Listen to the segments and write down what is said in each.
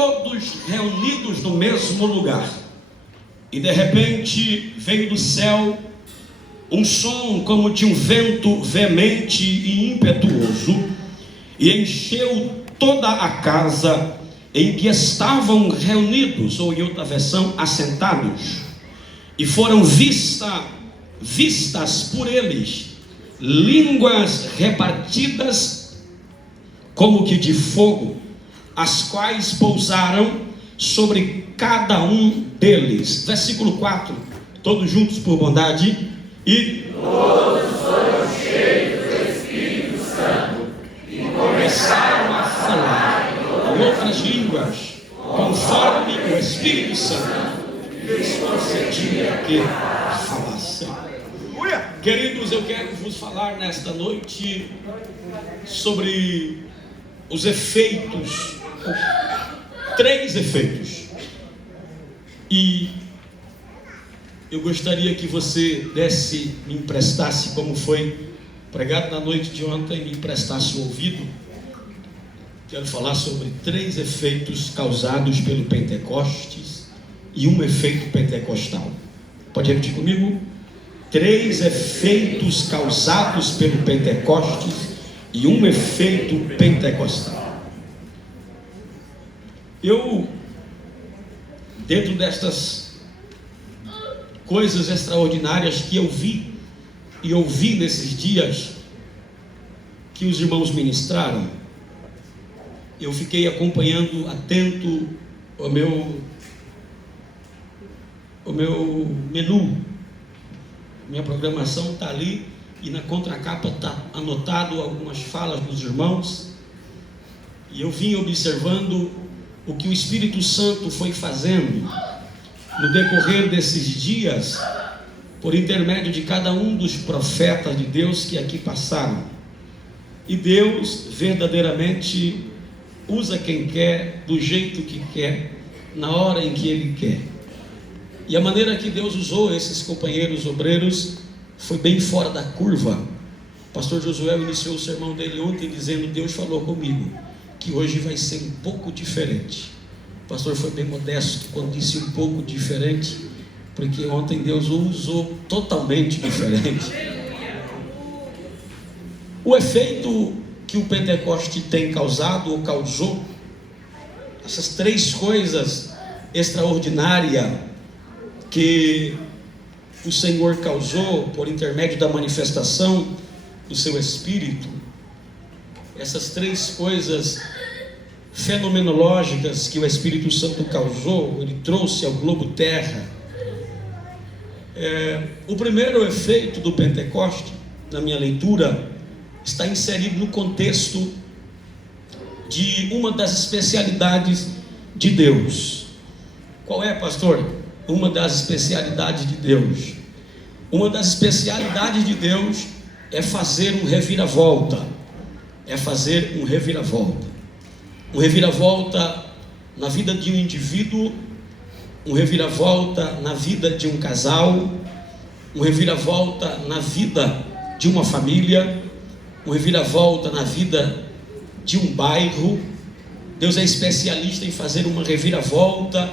todos reunidos no mesmo lugar, e de repente veio do céu um som como de um vento veemente e impetuoso, e encheu toda a casa em que estavam reunidos, ou em outra versão, assentados, e foram vistas por eles línguas repartidas como que de fogo, as quais pousaram sobre cada um deles. Versículo 4, todos juntos por bondade. E todos foram cheios do Espírito Santo e começaram a falar em outras línguas, conforme o Espírito Santo lhes concedia que falassem. Queridos, eu quero vos falar nesta noite sobre os efeitos, 3 efeitos, e eu gostaria que você me emprestasse, como foi pregado na noite de ontem, me emprestasse o ouvido. Quero falar sobre 3 efeitos causados pelo Pentecostes e um efeito pentecostal. Pode repetir comigo? 3 efeitos causados pelo Pentecostes e um efeito pentecostal. Eu, dentro destas coisas extraordinárias que eu vi e ouvi nesses dias que os irmãos ministraram, eu fiquei acompanhando atento o meu menu. Minha programação está ali, e na contracapa está anotado algumas falas dos irmãos, e eu vim observando o que o Espírito Santo foi fazendo no decorrer desses dias, por intermédio de cada um dos profetas de Deus que aqui passaram. E Deus verdadeiramente usa quem quer, do jeito que quer, na hora em que Ele quer. E a maneira que Deus usou esses companheiros obreiros foi bem fora da curva. O pastor Josué iniciou o sermão dele ontem dizendo: Deus falou comigo que hoje vai ser um pouco diferente. O pastor foi bem modesto quando disse um pouco diferente, porque ontem Deus o usou totalmente diferente. O efeito que o Pentecoste tem causado ou causou, essas 3 coisas extraordinárias que o Senhor causou por intermédio da manifestação do seu Espírito, essas 3 coisas fenomenológicas que o Espírito Santo causou, ele trouxe ao globo terra. O primeiro efeito do Pentecoste, na minha leitura, está inserido no contexto de uma das especialidades de Deus. Qual é, pastor? Uma das especialidades de Deus. Uma das especialidades de Deus é fazer um reviravolta. É fazer um reviravolta. Um reviravolta na vida de um indivíduo, um reviravolta na vida de um casal, um reviravolta na vida de uma família, um reviravolta na vida de um bairro. Deus é especialista em fazer uma reviravolta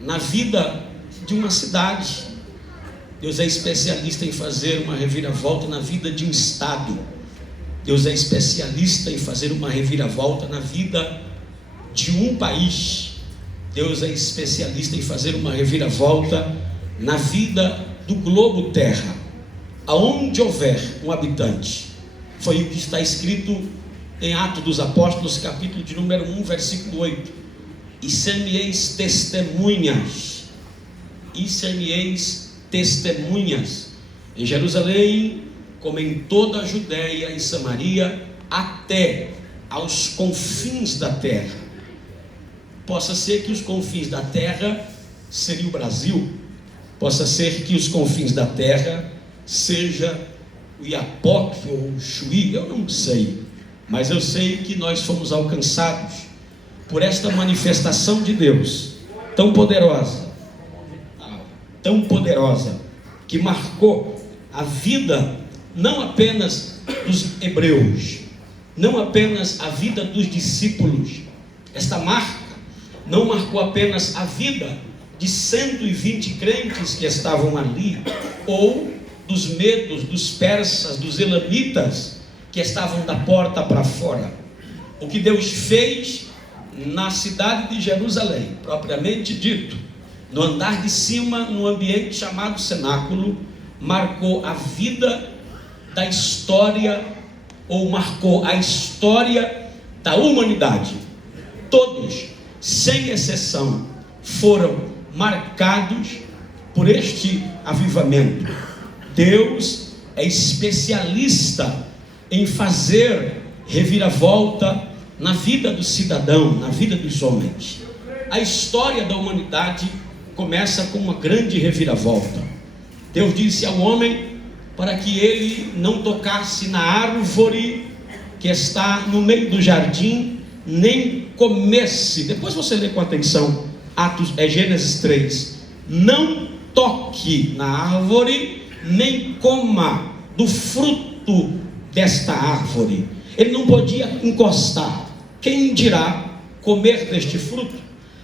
na vida de uma cidade. Deus é especialista em fazer uma reviravolta na vida de um estado. Deus é especialista em fazer uma reviravolta na vida de um país. Deus é especialista em fazer uma reviravolta na vida do globo terra. Aonde houver um habitante, foi o que está escrito em Atos dos Apóstolos, capítulo de número 1, versículo 8. E ser-me-eis testemunhas. E ser-me-eis testemunhas em Jerusalém, como em toda a Judéia e Samaria, até aos confins da terra. Possa ser que os confins da terra seria o Brasil, possa ser que os confins da terra seja o Iapoque ou o Chuí, eu não sei, mas eu sei que nós fomos alcançados por esta manifestação de Deus tão poderosa, que marcou a vida não apenas dos hebreus, não apenas a vida dos discípulos. Esta marca não marcou apenas a vida de 120 crentes que estavam ali, ou dos medos, dos persas, dos elamitas, que estavam da porta para fora. O que Deus fez na cidade de Jerusalém, propriamente dito, no andar de cima, no ambiente chamado cenáculo, marcou a vida da história, ou marcou a história da humanidade. Todos, sem exceção, foram marcados por este avivamento. Deus é especialista em fazer reviravolta na vida do cidadão, na vida dos homens. A história da humanidade começa com uma grande reviravolta. Deus disse ao homem para que ele não tocasse na árvore que está no meio do jardim, nem comesse. Depois você lê com atenção, Gênesis 3. Não toque na árvore, nem coma do fruto desta árvore. Ele não podia encostar, quem dirá comer deste fruto?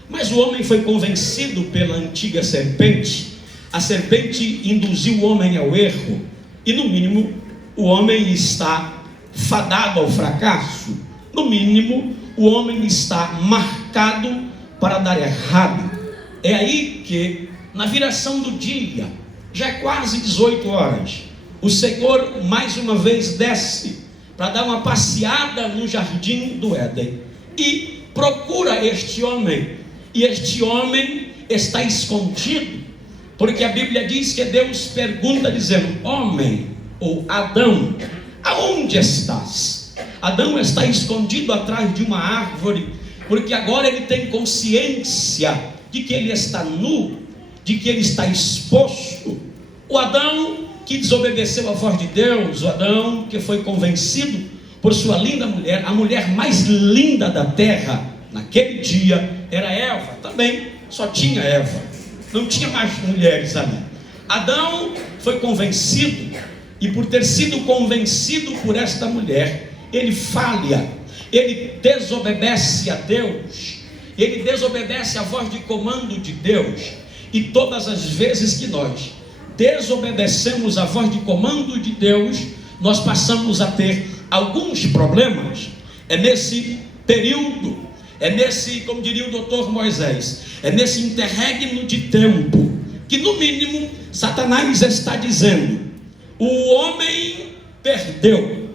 Mas o homem foi convencido pela antiga serpente. A serpente induziu o homem ao erro, e no mínimo o homem está fadado ao fracasso. No mínimo o homem está marcado para dar errado. É aí que, na viração do dia, já é quase 18 horas, o Senhor mais uma vez desce para dar uma passeada no jardim do Éden e procura este homem. E este homem está escondido, porque a Bíblia diz que Deus pergunta dizendo: homem, ou Adão, aonde estás? Adão está escondido atrás de uma árvore, porque agora ele tem consciência de que ele está nu, de que ele está exposto. O Adão que desobedeceu a voz de Deus, o Adão que foi convencido por sua linda mulher, a mulher mais linda da terra naquele dia era Eva. Também só tinha Eva, não tinha mais mulheres ali. Adão foi convencido, e por ter sido convencido por esta mulher, ele falha, ele desobedece a Deus, ele desobedece a voz de comando de Deus. E todas as vezes que nós desobedecemos a voz de comando de Deus, nós passamos a ter alguns problemas. É nesse período, é nesse, como diria o doutor Moisés, é nesse interregno de tempo, que no mínimo Satanás está dizendo: o homem perdeu,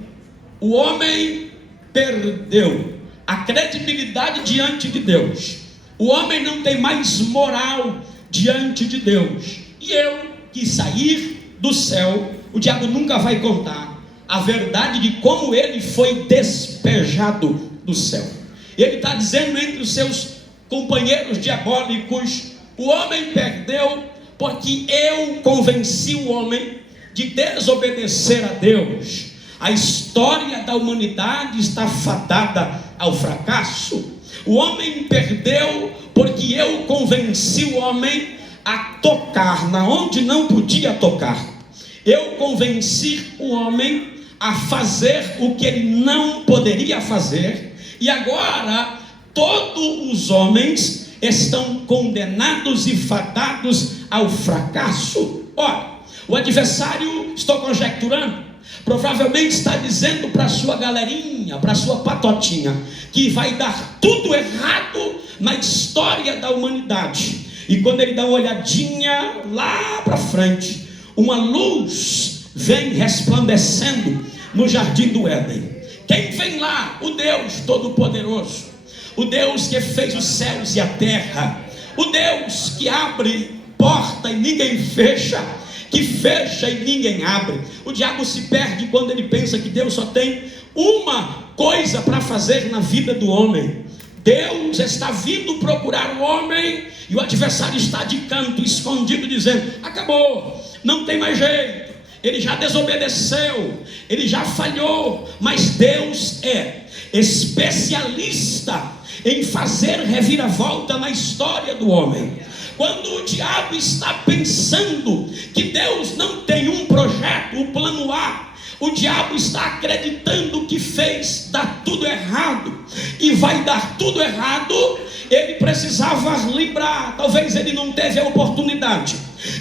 o homem perdeu a credibilidade diante de Deus, o homem não tem mais moral diante de Deus, e eu que sair do céu, o diabo nunca vai contar a verdade de como ele foi despejado do céu. Ele está dizendo entre os seus companheiros diabólicos: o homem perdeu porque eu convenci o homem de desobedecer a Deus. A história da humanidade está fadada ao fracasso. O homem perdeu porque eu convenci o homem a tocar na onde não podia tocar. Eu convenci o homem a fazer o que ele não poderia fazer, e agora todos os homens estão condenados e fadados ao fracasso. Ora, o adversário, estou conjecturando, provavelmente está dizendo para a sua galerinha, para a sua patotinha, que vai dar tudo errado na história da humanidade. E quando ele dá uma olhadinha lá para frente, uma luz vem resplandecendo no jardim do Éden. Quem vem lá? O Deus Todo-Poderoso, o Deus que fez os céus e a terra, o Deus que abre porta e ninguém fecha, que fecha e ninguém abre. O diabo se perde quando ele pensa que Deus só tem uma coisa para fazer na vida do homem. Deus está vindo procurar o homem, e o adversário está de canto, escondido, dizendo: acabou, não tem mais jeito, ele já desobedeceu, ele já falhou. Mas Deus é especialista em fazer reviravolta na história do homem. Quando o diabo está pensando que Deus não tem um projeto, o plano A, o diabo está acreditando que fez dar tudo errado, e vai dar tudo errado, ele precisava lembrar. Talvez ele não teve a oportunidade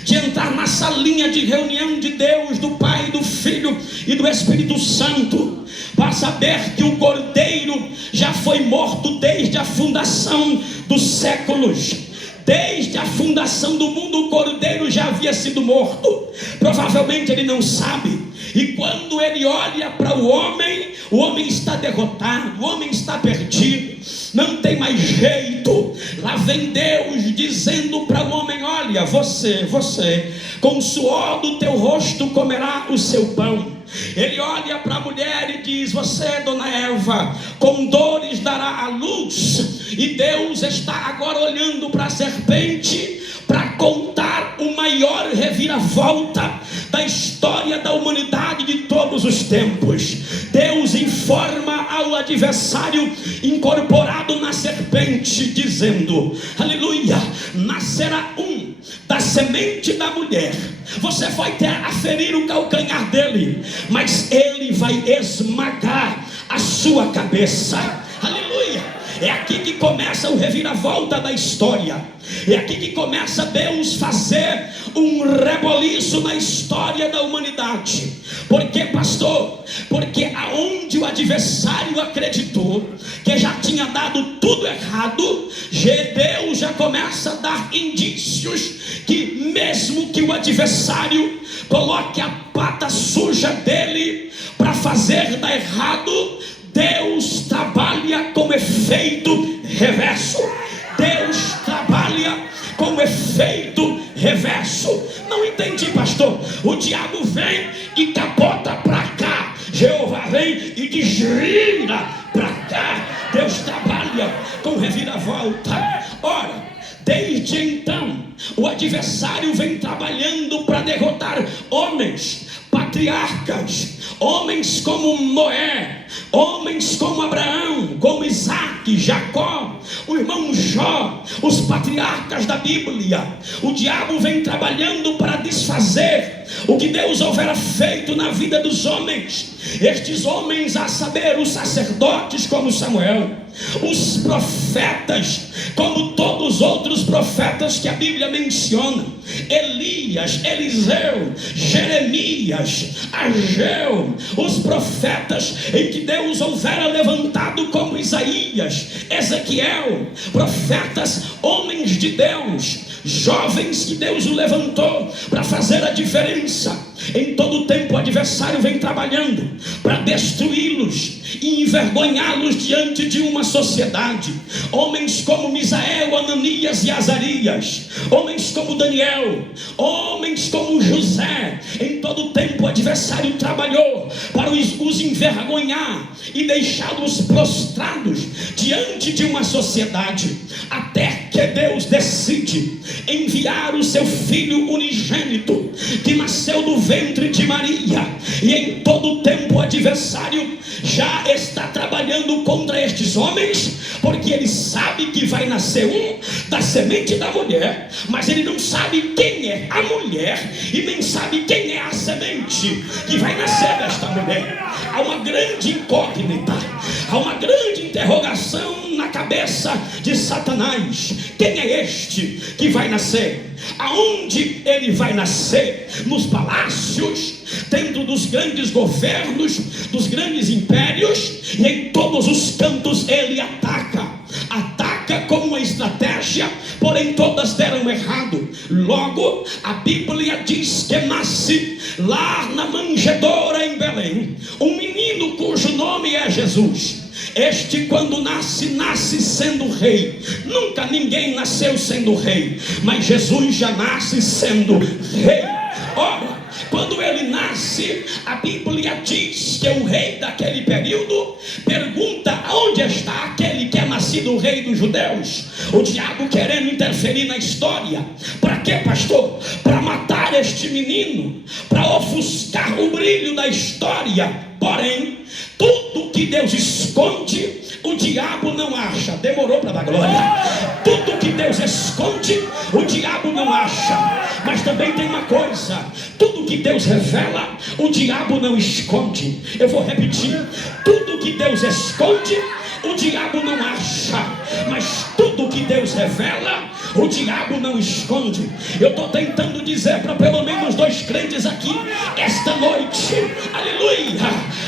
de entrar na salinha de reunião de Deus, do Pai, do Filho e do Espírito Santo, para saber que o Cordeiro já foi morto desde a fundação dos séculos. Desde a fundação do mundo, o Cordeiro já havia sido morto. Provavelmente ele não sabe. E quando ele olha para o homem está derrotado, o homem está perdido, não tem mais jeito. Lá vem Deus dizendo para o homem: olha, você, com o suor do teu rosto comerá o seu pão. Ele olha para a mulher e diz: você, dona Eva, com dores dará à luz. E Deus está agora olhando para a serpente para contar o maior reviravolta da história da humanidade de todos os tempos. Deus informa ao adversário incorporado na serpente, dizendo: aleluia, nascerá um da semente da mulher. Você vai ter a ferir o calcanhar dele, mas ele vai esmagar a sua cabeça. Aleluia. É aqui que começa o reviravolta da história. É aqui que começa Deus fazer um reboliço na história da humanidade. Por quê, pastor? Porque aonde o adversário acreditou que já tinha dado tudo errado, Deus já começa a dar indícios que mesmo que o adversário coloque a pata suja dele para fazer dar errado, Deus trabalha com efeito reverso. Deus trabalha com efeito reverso. Não entendi, pastor. O diabo vem e capota para cá, Jeová vem e desvira para cá. Deus trabalha com reviravolta. Ora, desde então, o adversário vem trabalhando para derrotar homens, patriarcas, homens como Noé, homens como Abraão, como Isaac, Jacó, o irmão Jó, os patriarcas da Bíblia. O diabo vem trabalhando para desfazer o que Deus houvera feito na vida dos homens. Estes homens, a saber, os sacerdotes como Samuel, os profetas como todos os outros profetas que a Bíblia menciona, Elias, Eliseu, Jeremias, Ageu, os profetas em que Deus houvera levantado como Isaías, Ezequiel, profetas, homens de Deus, jovens que Deus o levantou para fazer a diferença. Em todo o tempo o adversário vem trabalhando para destruí-los e envergonhá-los diante de uma sociedade. Homens como Misael, Ananias e Azarias, homens como Daniel, homens como José. Em todo o tempo o adversário trabalhou para os envergonhar e deixá-los prostrados diante de uma sociedade, até que Deus decide enviar o seu filho unigênito, que nasceu do ventre de Maria. E em todo o tempo o adversário já está trabalhando contra estes homens, porque ele sabe que vai nascer um da semente da mulher, mas ele não sabe quem é a mulher e nem sabe quem é a semente que vai nascer desta mulher. Há uma grande incógnita, há uma grande interrogação na cabeça de Satanás. Quem é este que vai nascer? Aonde ele vai nascer? Nos palácios, dentro dos grandes governos, dos grandes impérios, e em todos os cantos ele ataca com uma estratégia, porém todas deram errado. Logo, a Bíblia diz que nasce lá na manjedoura em Belém um menino cujo nome é Jesus. Este, quando nasce sendo rei. Nunca ninguém nasceu sendo rei, mas Jesus já nasce sendo rei. Ora, quando ele nasce, a Bíblia diz que o rei daquele período pergunta: onde está aquele que é nascido rei dos judeus? O diabo querendo interferir na história. Para quê, pastor? Para matar este menino, para ofuscar o brilho da história. Porém, tudo que Deus esconde, o diabo não acha. Demorou para dar glória. Tudo que Deus esconde, o diabo não acha. Mas também tem uma coisa: tudo que Deus revela, o diabo não esconde. Eu vou repetir: tudo que Deus esconde, o diabo não acha, mas tudo que Deus revela, o diabo não esconde. Eu estou tentando dizer para pelo menos 2 crentes aqui esta noite, aleluia,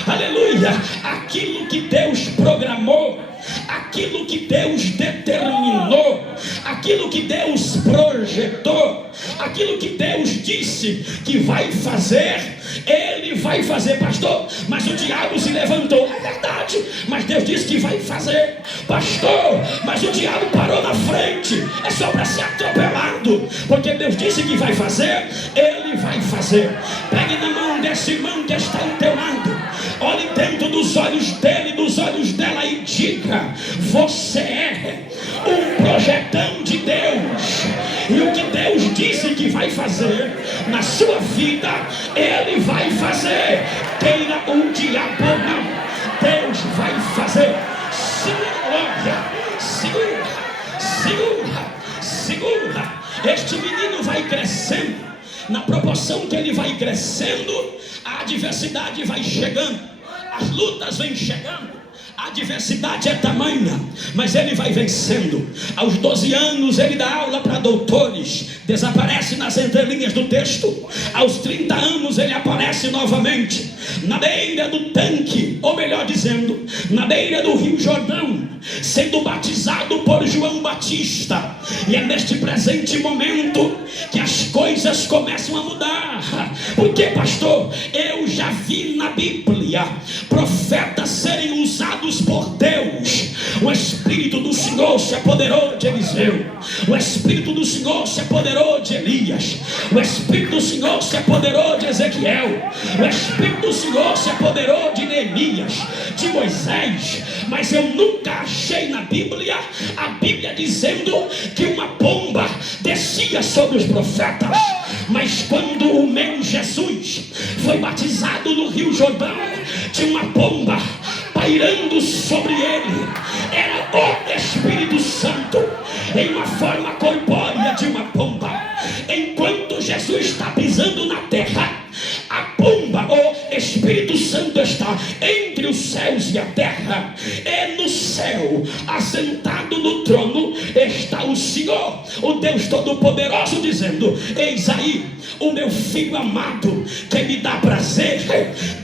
aleluia, aquilo que Deus programou, aquilo que Deus determinou, aquilo que Deus projetou, aquilo que Deus disse que vai fazer, Ele vai fazer. Pastor, mas o diabo se levantou. É verdade, mas Deus disse que vai fazer. Pastor, mas o diabo parou na frente. É só para ser atropelado, porque Deus disse que vai fazer, Ele vai fazer. Pegue na mão desse irmão que está ao teu lado, olhe dentro dos olhos dele, dos olhos dela e diga: você é um projetão de Deus, e o que Deus disse que vai fazer na sua vida, Ele vai fazer. Queira o diabo ou não, Deus vai fazer. Segura, segura, segura. Este menino vai crescendo. Na proporção que ele vai crescendo, a adversidade vai chegando, as lutas vêm chegando. A adversidade é tamanha, mas ele vai vencendo. Aos 12 anos ele dá aula para doutores, desaparece nas entrelinhas do texto. Aos 30 anos ele aparece novamente na beira do tanque, ou melhor dizendo, na beira do Rio Jordão, sendo batizado por João Batista. E é neste presente momento que as coisas começam a mudar. Porque, pastor, eu já vi na Bíblia profetas serem usados por Deus. O Espírito do Senhor se apoderou de Eliseu, o Espírito do Senhor se apoderou de Elias, o Espírito do Senhor se apoderou de Ezequiel, o Espírito do Senhor se apoderou de Neemias, de Moisés. Mas eu nunca achei na Bíblia a Bíblia dizendo que uma pomba descia sobre os profetas. Mas quando o meu Jesus foi batizado no Rio Jordão, tinha uma pomba pairando sobre ele. Era o Espírito Santo em uma forma corpórea de uma pomba. Enquanto Jesus está pisando na terra, a pomba, o Espírito Santo, está entre os céus e a terra. E no céu, assentado no trono, está o Senhor, o Deus Todo-Poderoso, dizendo: eis aí o meu filho amado, que me dá prazer.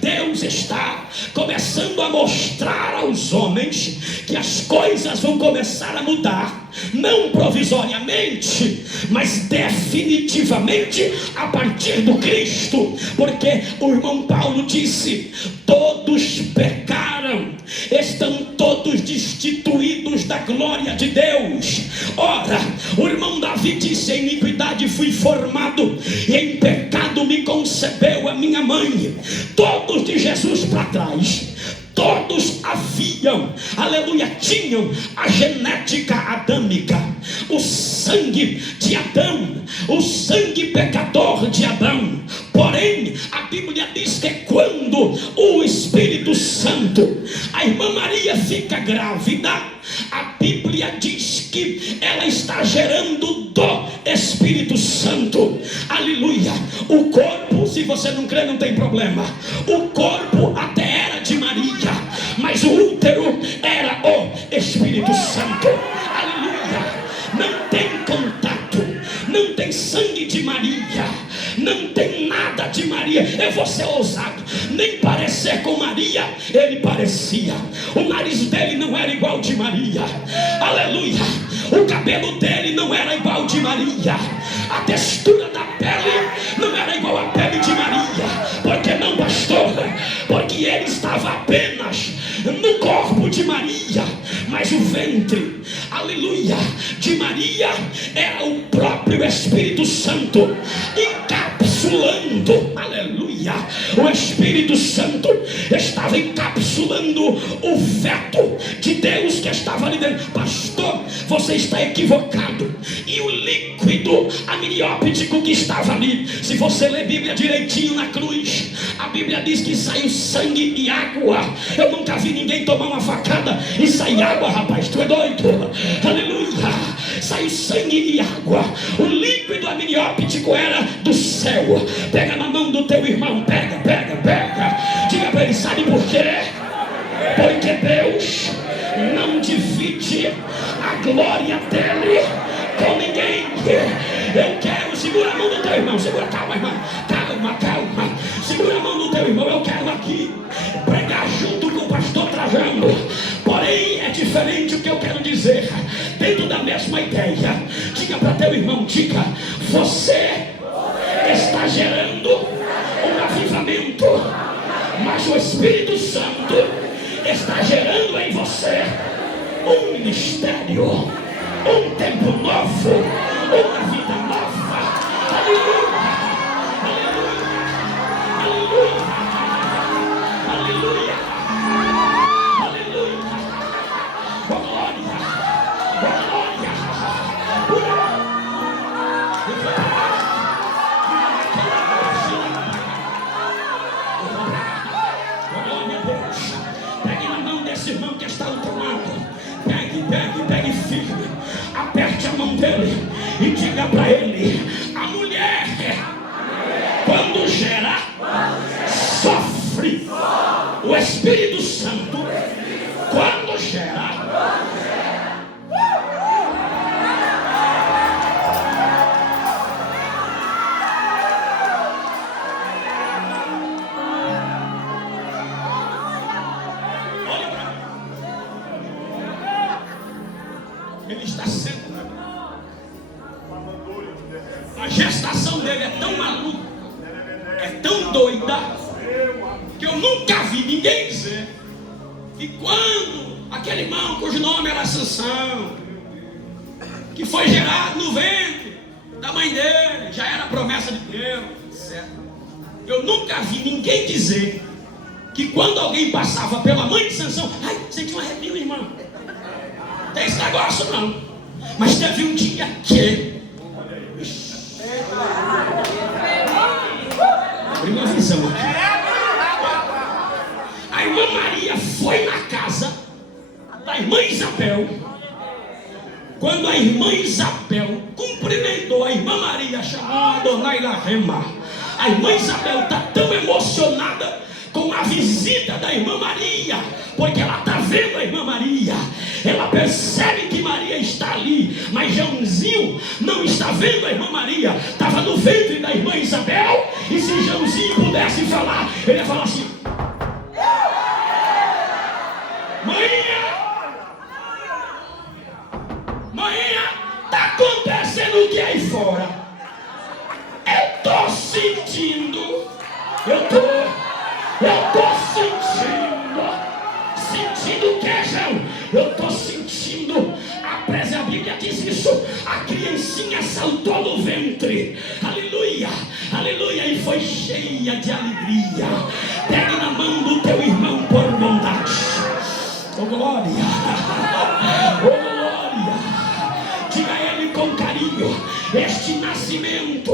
Deus está começando a mostrar aos homens que as coisas vão começar a mudar, não provisoriamente, mas definitivamente a partir do Cristo. Porque o irmão Paulo disse: todos pecaram, estão todos destituídos da glória de Deus. Ora, o irmão Davi disse: em iniquidade fui formado, e em pecado me concebeu a minha mãe. Todos de Jesus para trás, todos haviam, aleluia, tinham a genética adâmica, o sangue de Adão, o sangue pecador de Adão. Porém, a Bíblia diz que quando o Espírito Santo, a irmã Maria fica grávida, a Bíblia diz que ela está gerando do Espírito Santo. Aleluia. O corpo, se você não crê, não tem problema. O corpo até era de Maria, mas o útero era o Espírito Santo. Aleluia. Não tem contato, não tem sangue de Maria, não tem nada de Maria. Eu vou ser ousado, nem parecer com Maria ele parecia. O nariz dele não era igual de Maria, aleluia. O cabelo dele não era igual de Maria, a textura da pele não era igual à pele de Maria. Por que não, pastor? Porque ele estava apenas no corpo de Maria, mas o ventre, aleluia, de Maria era o próprio Espírito Santo encapsulando, aleluia. O Espírito Santo estava encapsulando o feto de Deus que estava ali dentro. Pastor, você está equivocado. E o líquido amniótico que estava ali, se você ler a Bíblia direitinho na cruz, a Bíblia diz que saiu sangue e água. Eu nunca vi ninguém tomar uma facada e sair água, rapaz, tu é doido? Aleluia. Saiu sangue e água. O líquido amniótico era do céu. Pega na mão do teu irmão, pega, pega, pega. Diga para ele: sabe por quê? Porque Deus não divide a glória dele com ninguém. Eu quero, segura a mão do teu irmão, segura, calma irmão, calma, segura a mão do teu irmão. Eu quero aqui pregar junto com o pastor Trajano, porém é diferente o que eu quero dizer, dentro da mesma ideia. Diga para teu irmão, diga: você está gerando um avivamento, mas o Espírito Santo está gerando em você um ministério, um tempo novo, uma vida nova. Aleluia, aleluia, aleluia, aleluia, aleluia. Oh glória, oh glória. Pegue na mão desse irmão que está do teu lado. Pegue firme. Aperte a mão dele e diga para ele: a mulher, quando gera, sofre. O Espírito Santo, quando gera, ele está sendo. A gestação dele é tão maluca, é tão doida, que eu nunca vi ninguém dizer que quando aquele irmão cujo nome era Sansão, que foi gerado no ventre da mãe dele, já era promessa de Deus, certo? Eu nunca vi ninguém dizer que quando alguém passava pela mãe de Sansão, ai, senti um arrepio, irmão. Tem esse negócio não. Mas teve um dia que abriu uma visão aqui. A irmã Maria foi na casa da irmã Isabel. Quando a irmã Isabel cumprimentou a irmã Maria, chamando Adonai Lahema, a irmã Isabel está tão emocionada com a visita da irmã Maria, porque ela está vendo a irmã Maria, ela percebe que Maria está ali, mas Joãozinho não está vendo a irmã Maria, estava no ventre da irmã Isabel, e se Joãozinho pudesse falar, ele ia falar assim: Maria, está acontecendo o que aí fora? Eu estou sentindo, eu estou sentindo o que, João? Eu estou sentindo a presença. A Bíblia diz isso, a criancinha saltou no ventre, aleluia, aleluia, e foi cheia de alegria. Pegue na mão do teu irmão por bondade. Oh glória, oh glória. Diga a ele com carinho: este nascimento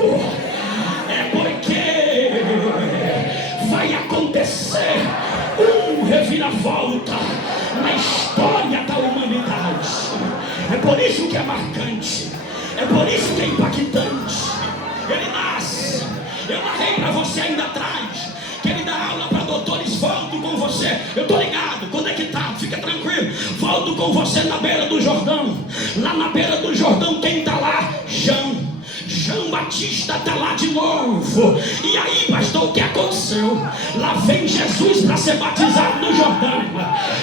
é porque vai acontecer um reviravolta na história da humanidade. É por isso que é marcante, é por isso que é impactante. Ele nasce. Eu narrei para você ainda atrás que ele dá aula para doutores. Volto com você, eu estou ligado, conectado, fica tranquilo. Volto com você na beira do Jordão. Lá na beira do Jordão, quem está lá? João Batista está lá de novo. E aí, pastor, o que aconteceu? Lá vem Jesus para ser batizado no Jordão.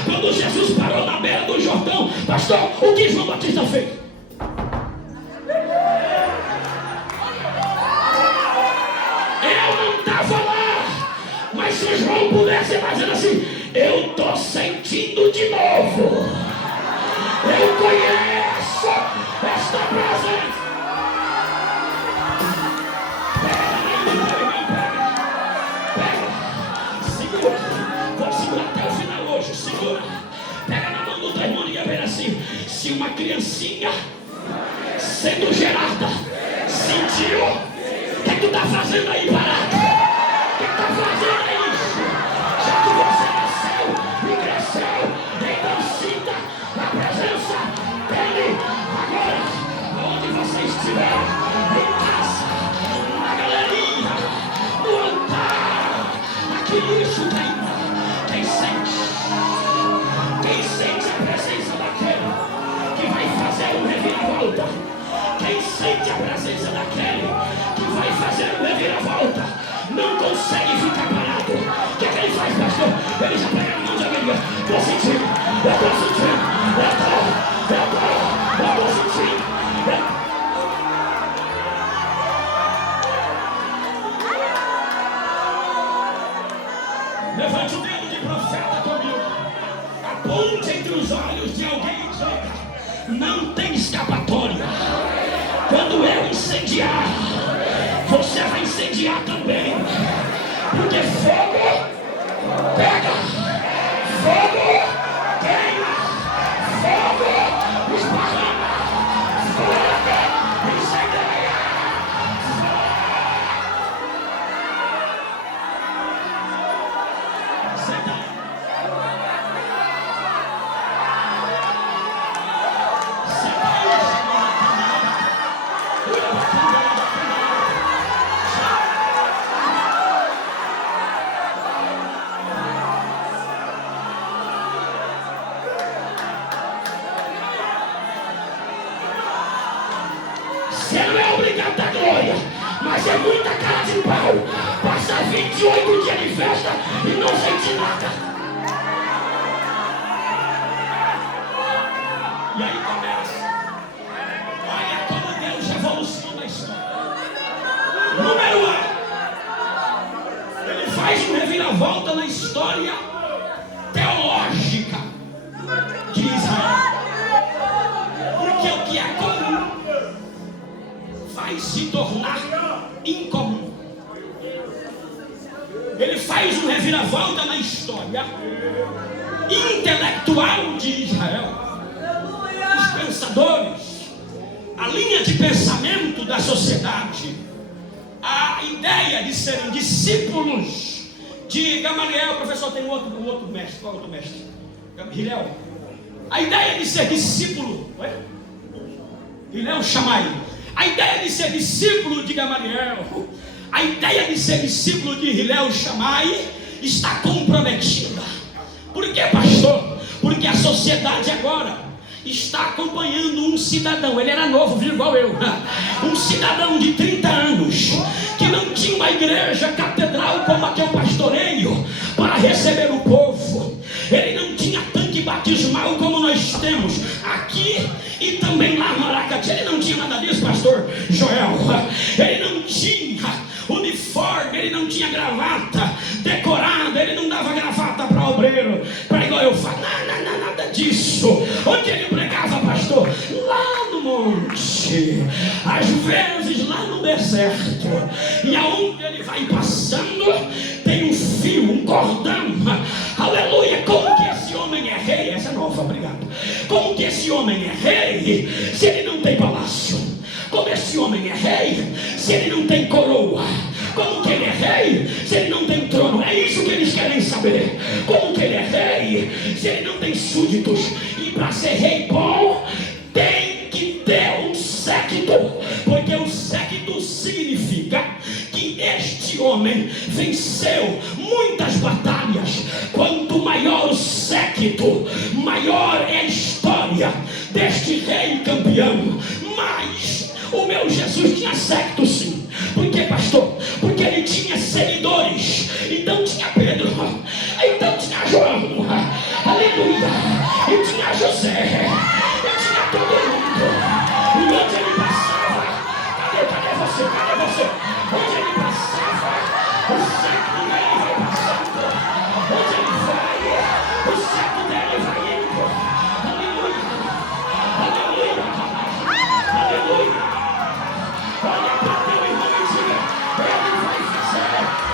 Quando Jesus parou na beira do Jordão, pastor, o que João Batista fez? Eu não estava lá, mas se João pudesse fazer assim: eu estou sentindo de novo, eu conheço esta presença. Vou segurar até o final hoje. Segura. Pega na mão do teu irmão e ver assim: se uma criancinha sendo gerada sentiu, o que tu está fazendo aí parado? O que tu está fazendo aí? Já que você nasceu e cresceu, então sinta a presença dele agora, onde você estiver, em casa, na galeria, no altar, aqui isso tem. Quem sente a presença sente a presença daquele que vai fazer uma reviravolta, não consegue ficar parado. O que é que ele faz, pastor? Ele já pega na mão de alguém. Estou sentindo, eu estou sentindo, eu estou sentindo. Levante o dedo de profeta comigo. Aponte entre os olhos de alguém e diga: não tem escapatória. Quando eu incendiar, você vai incendiar também. Porque fogo pega, fogo queima, fogo esparrama, fogo incendeia. Você não é obrigado a dar glória, mas é muita cara de pau passar 28 dias de festa e não sentir nada. E aí começa. Olha como Deus revoluciona a história. Número 1, ele faz uma reviravolta na história teológica de Israel. Porque o que é comum vai se tornar incomum. Ele faz uma reviravolta na história intelectual de Israel. Os pensadores, a linha de pensamento da sociedade, a ideia de serem discípulos de Gamaliel. Professor, tem um outro mestre. Qual é o outro mestre? Hilel. A ideia de ser discípulo, Hilel Shammai. A ideia de ser discípulo de Gamaliel, a ideia de ser discípulo de Hilel Shammai está comprometida. Por quê, pastor? Porque a sociedade agora está acompanhando um cidadão. Ele era novo, viu, igual eu. Um cidadão de 30 anos que não tinha uma igreja catedral como a que eu pastoreio para receber o povo. Ele não tinha tanque batismal como nós temos aqui e também lá no Aracati. Ele não tinha nada disso, pastor Joel. Ele não tinha uniforme, ele não tinha gravata decorada, ele não dava gravata para obreiro, para igual eu falo, nada disso. Onde ele pregava, pastor? Lá no monte, às vezes lá no deserto, e aonde ele vai passando tem um fio, um cordão, aleluia. Como que esse homem é rei? Essa é nova, obrigado. Como que esse homem é rei se ele não tem palácio? Como esse homem é rei se ele não tem coroa? Como que ele é rei se ele não tem trono? É isso que eles querem saber. Como que ele é rei se ele não tem súditos? E para ser rei bom tem que ter um séquito, porque o séquito significa que este homem venceu muitas batalhas. Quanto maior o séquito, maior é a história deste rei campeão. Mas o meu Jesus tinha séquito, sim. Por quê, pastor? Porque ele tinha seguidores. Então tinha Pedro, então tinha João, aleluia, e tinha José, e tinha todo mundo. E onde ele passava, cadê você? Onde ele passava, o século dele vai passando. Onde ele vai, o século dele vai indo. Aleluia, aleluia, aleluia. Olha para teu irmão e diga: ele vai fazer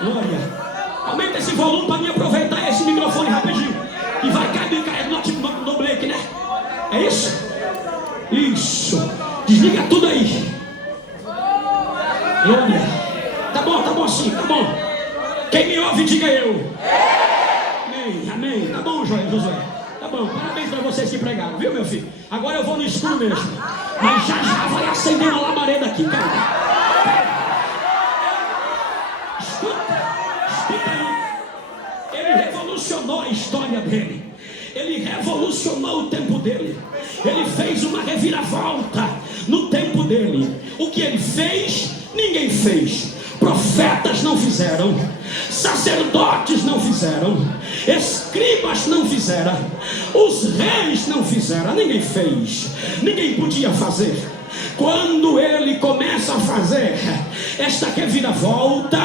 Glória. Aumenta esse volume para mim aproveitar esse microfone rapidinho. E vai cair no break, né? É isso? Isso. Desliga tudo aí. Glória. Tá bom assim, tá bom. Quem me ouve, diga eu. Amém. Tá bom, Josué. Tá bom, parabéns para vocês que pregaram, viu, meu filho? Agora eu vou no escuro mesmo. Mas já vai acender uma labareda aqui, cara. Escuta aí. Ele revolucionou a história dele. Ele revolucionou o tempo dele. Ele fez uma reviravolta no tempo dele. O que ele fez, ninguém fez. Profetas não fizeram, sacerdotes não fizeram, escribas não fizeram, os reis não fizeram, ninguém fez, ninguém podia fazer. Quando ele começa a fazer esta reviravolta,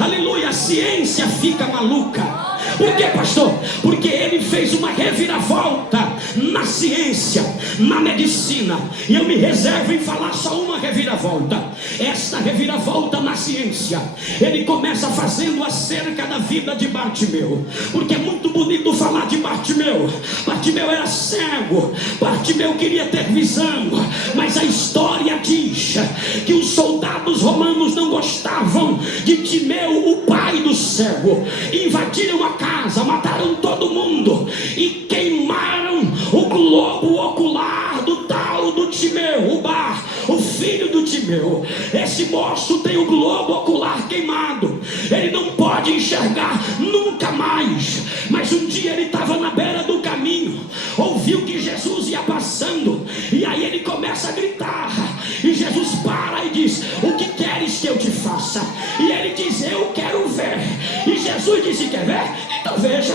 aleluia, a ciência fica maluca. Por quê, pastor? Porque ele fez uma reviravolta na ciência, na medicina. E eu me reservo em falar só uma reviravolta. Esta reviravolta na ciência, ele começa fazendo acerca da vida de Bartimeu. Porque é muito bonito falar de Bartimeu. Bartimeu era cego, Bartimeu queria ter visão, mas a história diz que os soldados romanos não gostavam de Timeu, o pai do cego. Invadiram a casa, mataram todo mundo e queimaram o globo ocular do tal do Timeu, o filho do Timeu. Esse moço tem o globo ocular queimado, ele não pode enxergar nunca mais. Mas um dia ele estava na beira do caminho, ouviu que Jesus ia passando, e aí ele começa a gritar, e Jesus para e diz: o que queres que eu te faça? E ele diz: eu quero ver. E Jesus disse: quer ver? Então veja.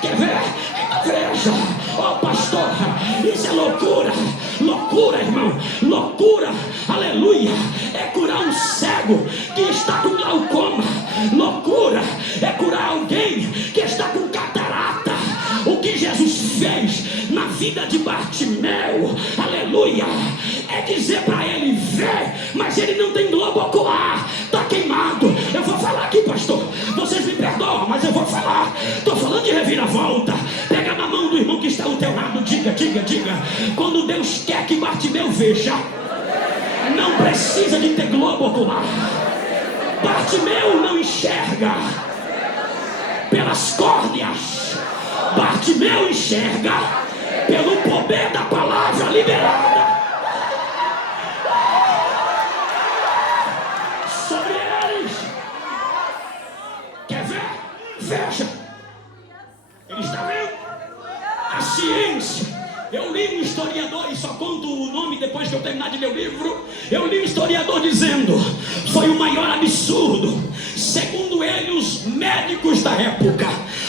Quer ver? Então veja. Oh, pastor, isso é loucura. Loucura, irmão. Loucura, aleluia, é curar um cego que está com glaucoma. Loucura é curar alguém que está com catarata. O que Jesus fez na vida de Bartimeu, aleluia, é dizer para ele ver, mas ele não tem globo ocular, está queimado. Eu vou falar aqui, pastor, vocês me perdoam, mas eu vou falar. Estou falando de reviravolta. Pega na mão do irmão que está ao teu lado, diga. Quando Deus quer que Bartimeu veja, não precisa de ter globo ocular. Bartimeu não enxerga pelas córneas, Bartimeu enxerga pelo poder da palavra liberada sobre eles. Quer ver? Veja. Ele está vendo? A ciência. Eu li um historiador, e só conto o nome depois que eu terminar de ler o livro. Eu li um historiador dizendo: foi o maior absurdo. Segundo ele, os médicos da época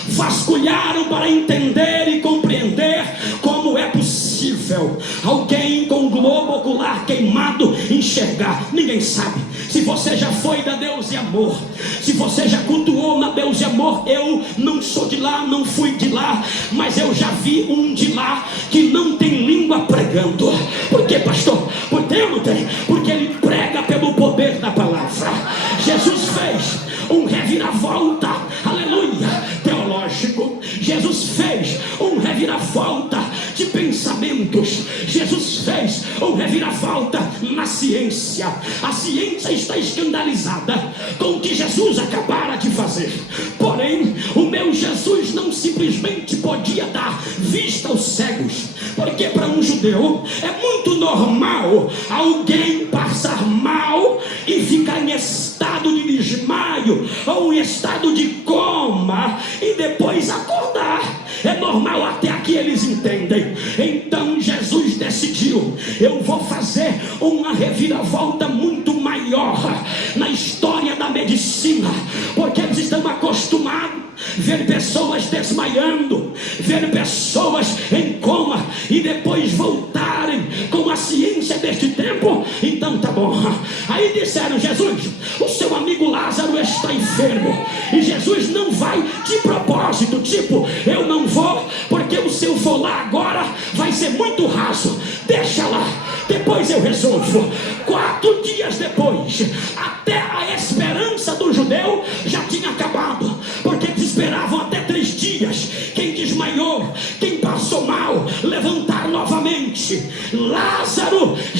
vasculharam para entender e compreender como é possível alguém com globo ocular queimado enxergar. Ninguém sabe. Se você já foi da Deus e Amor, se você já cultuou na Deus e Amor, eu não sou de lá, não fui de lá, mas eu já vi um de lá que não tem língua pregando. Por quê, pastor? Porque eu não tenho. Porque ele prega pelo poder da palavra. Jesus fez um reviravolta, aleluia, teológico. Jesus fez um reviravolta de pensamentos. Jesus fez um reviravolta na ciência. A ciência está escandalizada com o que Jesus acabara de fazer. Porém, o meu Jesus não simplesmente podia dar vista aos cegos, porque para um judeu é muito normal alguém passar mal e ficar em estado de desmaio ou em estado de coma e depois acordar. É normal, até aqui eles entendem. Então Jesus decidiu: eu vou fazer uma reviravolta muito maior na história da medicina, porque eles estão acostumados a ver pessoas desmaiando, ver pessoas em coma e depois voltarem com a ciência deste tempo. Então tá bom. Aí disseram: Jesus, o seu amigo Lázaro está enfermo. E Jesus não vai de propósito, tipo, eu não vou, porque se eu for lá agora vai ser muito raso, deixa lá, depois eu resolvo. 4 dias depois, até a esperança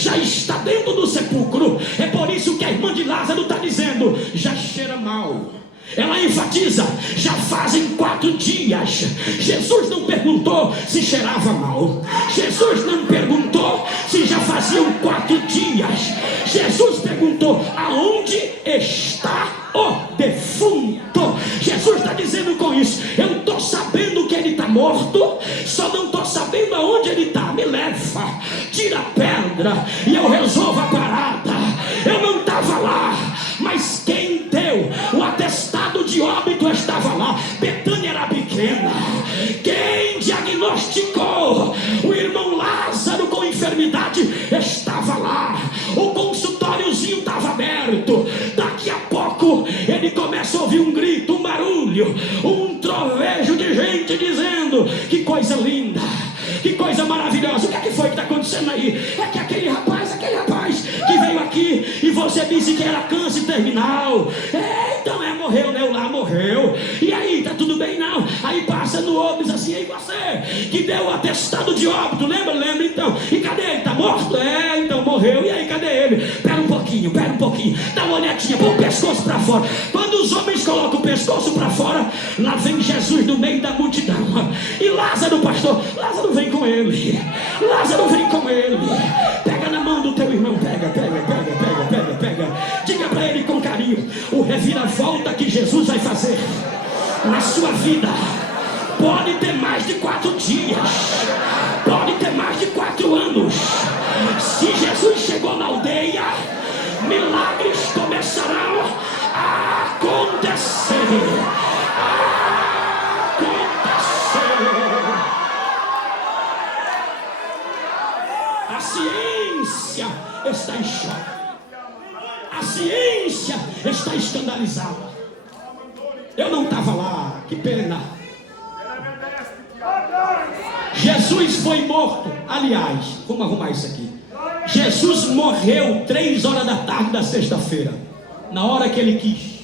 já está dentro do sepulcro. É por isso que a irmã de Lázaro está dizendo: já cheira mal. Ela enfatiza: já fazem 4 dias. Jesus não perguntou se cheirava mal. Jesus não perguntou se já faziam 4 dias. Jesus perguntou: aonde está o defunto? Jesus está dizendo com isso: eu estou sabendo que ele está morto, só não estou sabendo aonde ele está. Me leva, tira a pedra e eu resolvo a parada. Eu não estava lá, mas quem deu o atestado de óbito estava lá. Betânia era pequena. Quem diagnosticou o irmão Lázaro com enfermidade estava lá. O consultóriozinho estava aberto. Daqui a pouco ele começa a ouvir um grito, um barulho, um trovejo de gente dizendo: que coisa linda, que coisa maravilhosa. O que é que foi que está acontecendo aí? É que aquele rapaz que veio aqui e você disse que era câncer terminal. Então morreu, né? Lá morreu. E aí, tá tudo bem? Não. Aí passa no outro, diz assim: e você que deu o atestado de óbito, lembra então? E cadê ele? Tá morto? Então morreu. E aí, cadê ele? Pera um pouquinho, dá uma olhadinha, põe o pescoço para fora. Quando os homens colocam o pescoço para fora, lá vem Jesus no meio da multidão. E Lázaro, pastor, Lázaro vem com ele. Pega na mão do teu irmão, pega. Diga para ele com carinho: o reviravolta que Jesus vai fazer na sua vida pode ter mais de 4 dias, pode ter mais de 4 anos. Se Jesus chegou na aldeia, milagres começarão a acontecer. A ciência está em choque. A ciência está escandalizada. Eu não estava lá, que pena. Jesus foi morto. Aliás, vamos arrumar isso aqui. Jesus morreu 3 horas da tarde da sexta-feira, na hora que ele quis.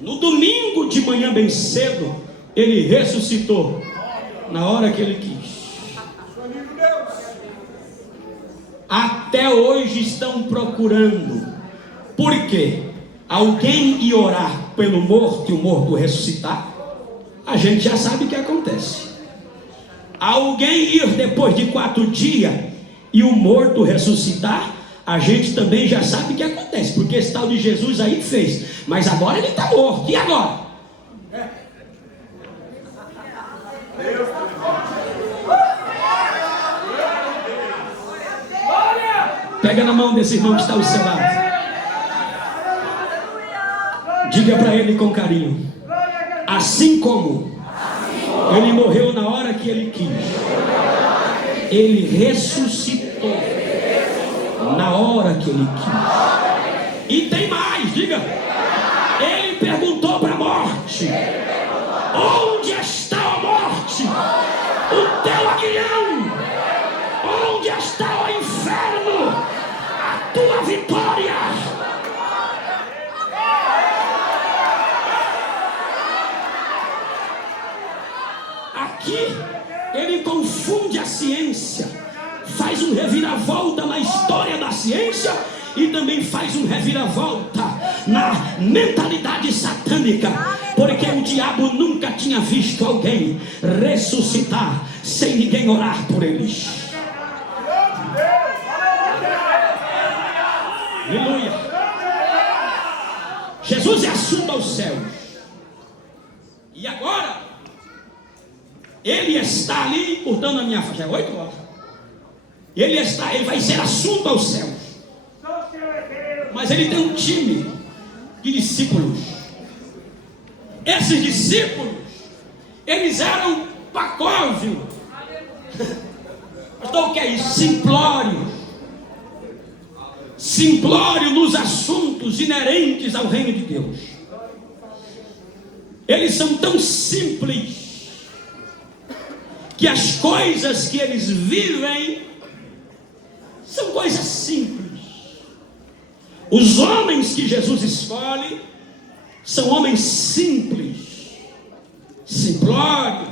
No domingo de manhã bem cedo, ele ressuscitou, na hora que ele quis. Até hoje estão procurando. Por quê? Alguém ir orar pelo morto e o morto ressuscitar? A gente já sabe o que acontece. Alguém ir depois de 4 dias e o morto ressuscitar? A gente também já sabe o que acontece, porque esse tal de Jesus aí fez, mas agora ele está morto. E agora? Pega na mão desse irmão que está ao seu lado. Diga para ele com carinho: assim como ele morreu na hora que ele quis, ele ressuscitou na hora que ele quis. E tem mais, diga: ele perguntou para a morte: onde está a morte? O teu aguilhão. Onde está o inferno? A tua vitória. Aqui ele confunde a ciência, faz um reviravolta na história da ciência e também faz um reviravolta na mentalidade satânica, porque o diabo nunca tinha visto alguém ressuscitar sem ninguém orar por eles. Aleluia. Jesus é assunto aos céus. E agora ele está ali cortando a minha faixa. 8 horas. Ele vai ser assunto aos céus. Mas ele tem um time de discípulos. Esses discípulos, eles eram pacóvios. Pastor, o que é isso? Simplório nos assuntos inerentes ao reino de Deus. Eles são tão simples que as coisas que eles vivem são coisas simples. Os homens que Jesus escolhe são homens simples, simplórios.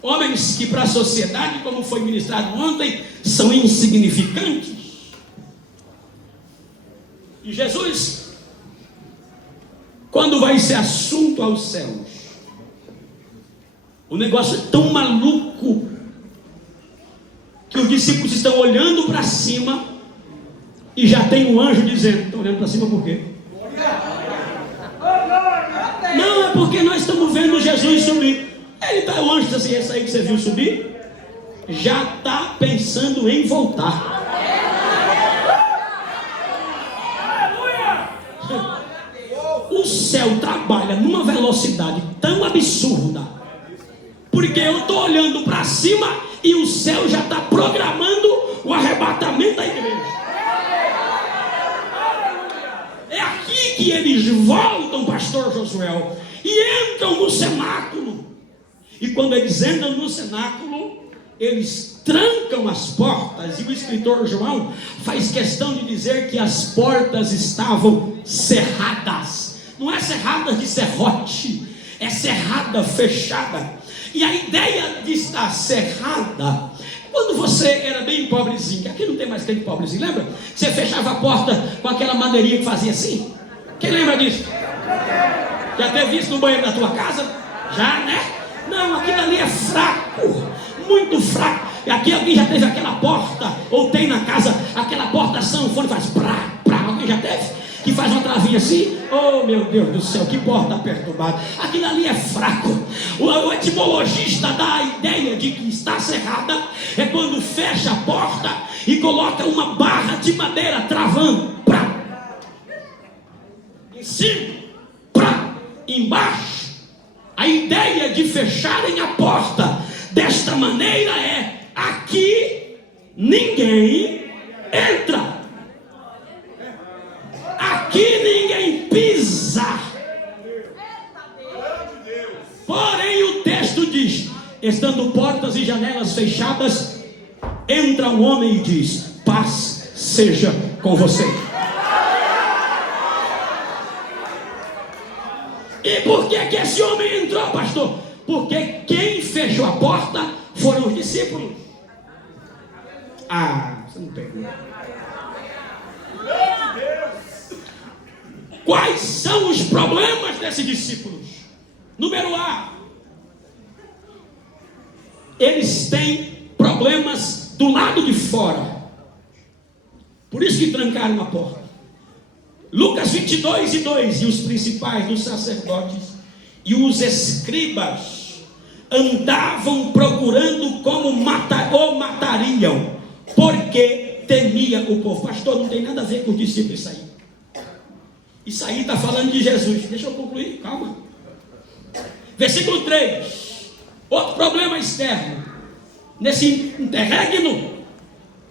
Homens que para a sociedade, como foi ministrado ontem, são insignificantes. E Jesus, quando vai ser assunto aos céus, o negócio é tão maluco que os discípulos estão olhando para cima e já tem um anjo dizendo: estão olhando para cima por quê? Não, é porque nós estamos vendo Jesus subir. Ele tá, o anjo diz assim: esse aí que você viu subir já está pensando em voltar. O céu trabalha numa velocidade tão absurda, porque eu estou olhando para cima e o céu já está programando o arrebatamento da igreja. É aqui que eles voltam, pastor Josué, e entram no cenáculo. E quando eles entram no cenáculo, eles trancam as portas. E o escritor João faz questão de dizer que as portas estavam cerradas. Não é cerradas de serrote, é cerrada, fechada. E a ideia de estar cerrada, quando você era bem pobrezinho, que aqui não tem mais tempo pobrezinho, lembra? Você fechava a porta com aquela madeirinha que fazia assim. Quem lembra disso? Já teve isso no banheiro da tua casa? Já, né? Não, aquilo ali é fraco, muito fraco. E aqui alguém já teve aquela porta, ou tem na casa, aquela porta sanfona que faz prá, prá. Alguém já teve? Que faz uma travinha assim. Oh meu Deus do céu, que porta perturbada. Aquilo ali é fraco. O etimologista dá a ideia de que está cerrada é quando fecha a porta e coloca uma barra de madeira travando. Prá. Em cima, prá, embaixo. A ideia de fecharem a porta desta maneira é: aqui ninguém entra, aqui ninguém pisa. Porém o texto diz: estando portas e janelas fechadas, entra um homem e diz: paz seja com você. E por que esse homem entrou, pastor? Porque quem fechou a porta foram os discípulos. Ah, você não pegou. Quais são os problemas desses discípulos? Número A, eles têm problemas do lado de fora. Por isso que trancaram a porta. Lucas 22:2: e os principais dos sacerdotes e os escribas andavam procurando como matariam, porque temia o povo. Pastor, não tem nada a ver com os discípulos isso aí. Isso aí está falando de Jesus. Deixa eu concluir, calma. Versículo 3. Outro problema externo. Nesse interregno,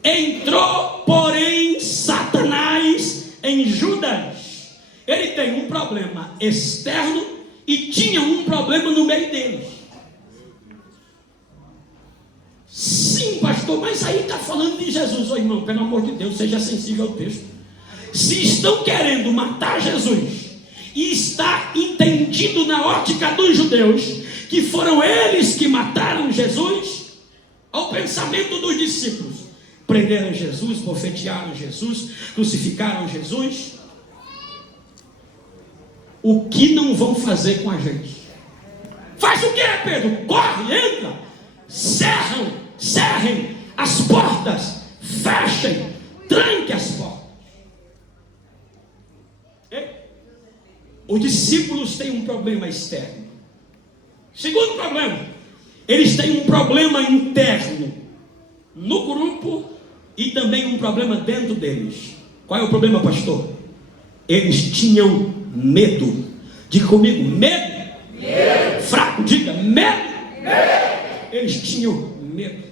entrou, porém, Satanás em Judas. Ele tem um problema externo e tinha um problema no meio deles. Sim, pastor, mas aí está falando de Jesus. Ô irmão, pelo amor de Deus, seja sensível ao texto. Se estão querendo matar Jesus e está entendido na ótica dos judeus que foram eles que mataram Jesus, ao pensamento dos discípulos, prenderam Jesus, bofetearam Jesus, crucificaram Jesus, o que não vão fazer com a gente? Faz o que, Pedro? Corre, entra, cerrem as portas, fechem, tranque as portas. Os discípulos têm um problema externo. Segundo problema, eles têm um problema interno no grupo e também um problema dentro deles. Qual é o problema, pastor? Eles tinham medo. Diga comigo, medo. Medo. Fraco, diga medo. Medo. Eles tinham medo.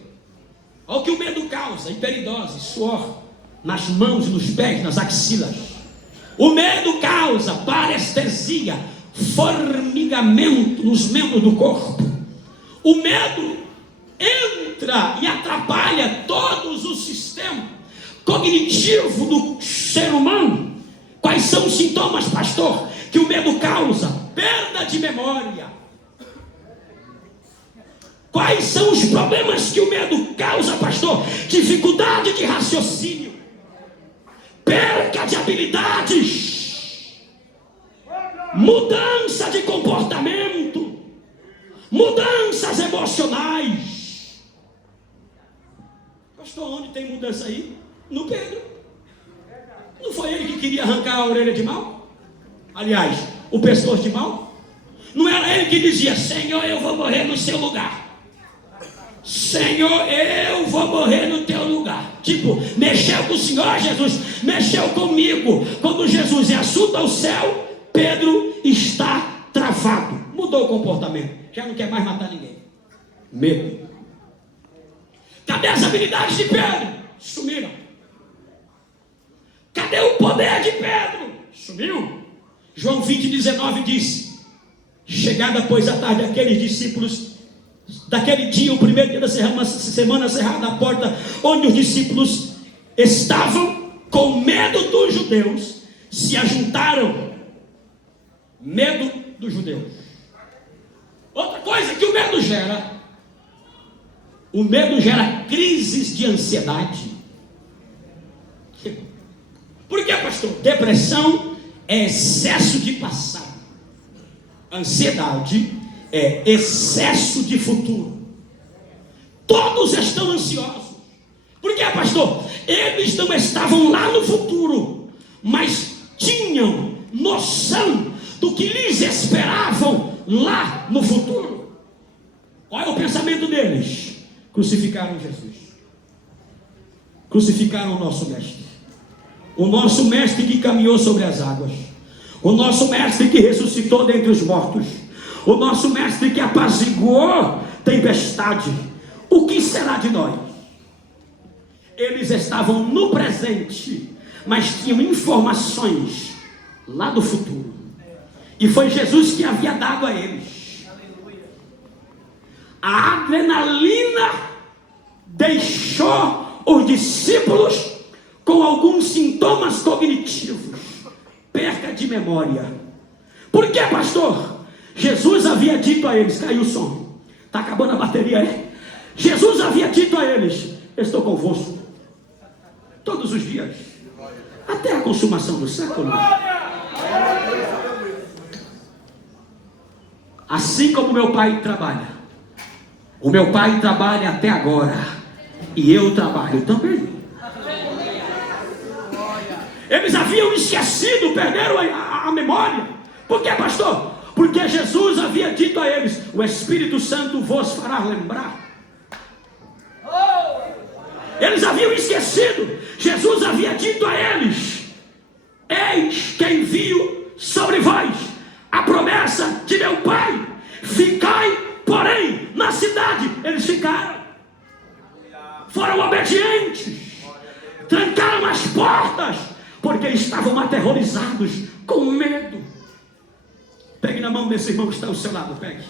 Olha o que o medo causa: hiperidose, suor nas mãos, nos pés, nas axilas. O medo causa parestesia, formigamento nos membros do corpo. O medo entra e atrapalha todos os sistemas cognitivo do ser humano. Quais são os sintomas, pastor, que o medo causa? Perda de memória, Quais são os problemas que o medo causa, pastor? Dificuldade de raciocínio, perca de habilidades, mudança de comportamento, mudanças emocionais. Pastor, onde tem mudança aí? No Pedro. Não foi ele que queria arrancar a orelha de mal? Aliás, o pescoço de mal? Não era ele que dizia: Senhor, eu vou morrer no seu lugar. Senhor, eu vou morrer no teu lugar. Tipo, mexeu com o Senhor Jesus, mexeu comigo. Quando Jesus é assunto ao céu, Pedro está travado. Mudou o comportamento, já não quer mais matar ninguém. Medo. Cadê as habilidades de Pedro? Sumiram. Cadê o poder de Pedro? Sumiu. João 20:19 diz: chegada pois a tarde, aqueles discípulos, daquele dia, o primeiro dia da semana, cerrada a porta onde os discípulos estavam, com medo dos judeus, se ajuntaram. Medo dos judeus. Outra coisa que o medo gera crises de ansiedade. Por que, pastor? Depressão é excesso de passado. Ansiedade é excesso de futuro. Todos estão ansiosos. Por que, pastor? Eles não estavam lá no futuro, mas tinham noção do que lhes esperavam lá no futuro. Qual é o pensamento deles? Crucificaram Jesus. Crucificaram o nosso mestre. O nosso mestre que caminhou sobre as águas. O nosso mestre que ressuscitou dentre os mortos. O nosso mestre que apaziguou tempestade. O que será de nós? Eles estavam no presente, mas tinham informações lá do futuro. E foi Jesus que havia dado a eles. A adrenalina deixou os discípulos com alguns sintomas cognitivos. Perca de memória. Por que, pastor? Jesus havia dito a eles, caiu o som, está acabando a bateria aí. Jesus havia dito a eles: estou convosco todos os dias, até a consumação do século. Assim como meu pai trabalha, o meu pai trabalha até agora, e eu trabalho também. Eles haviam esquecido, perderam a memória. Por que, pastor? Porque Jesus havia dito a eles: o Espírito Santo vos fará lembrar. Eles haviam esquecido. Jesus havia dito a eles: eis que envio sobre vós a promessa de meu Pai. Ficai, porém, na cidade. Eles ficaram. Foram obedientes. Trancaram as portas, porque estavam aterrorizados, com medo. Pegue na mão desse irmão que está ao seu lado, pegue.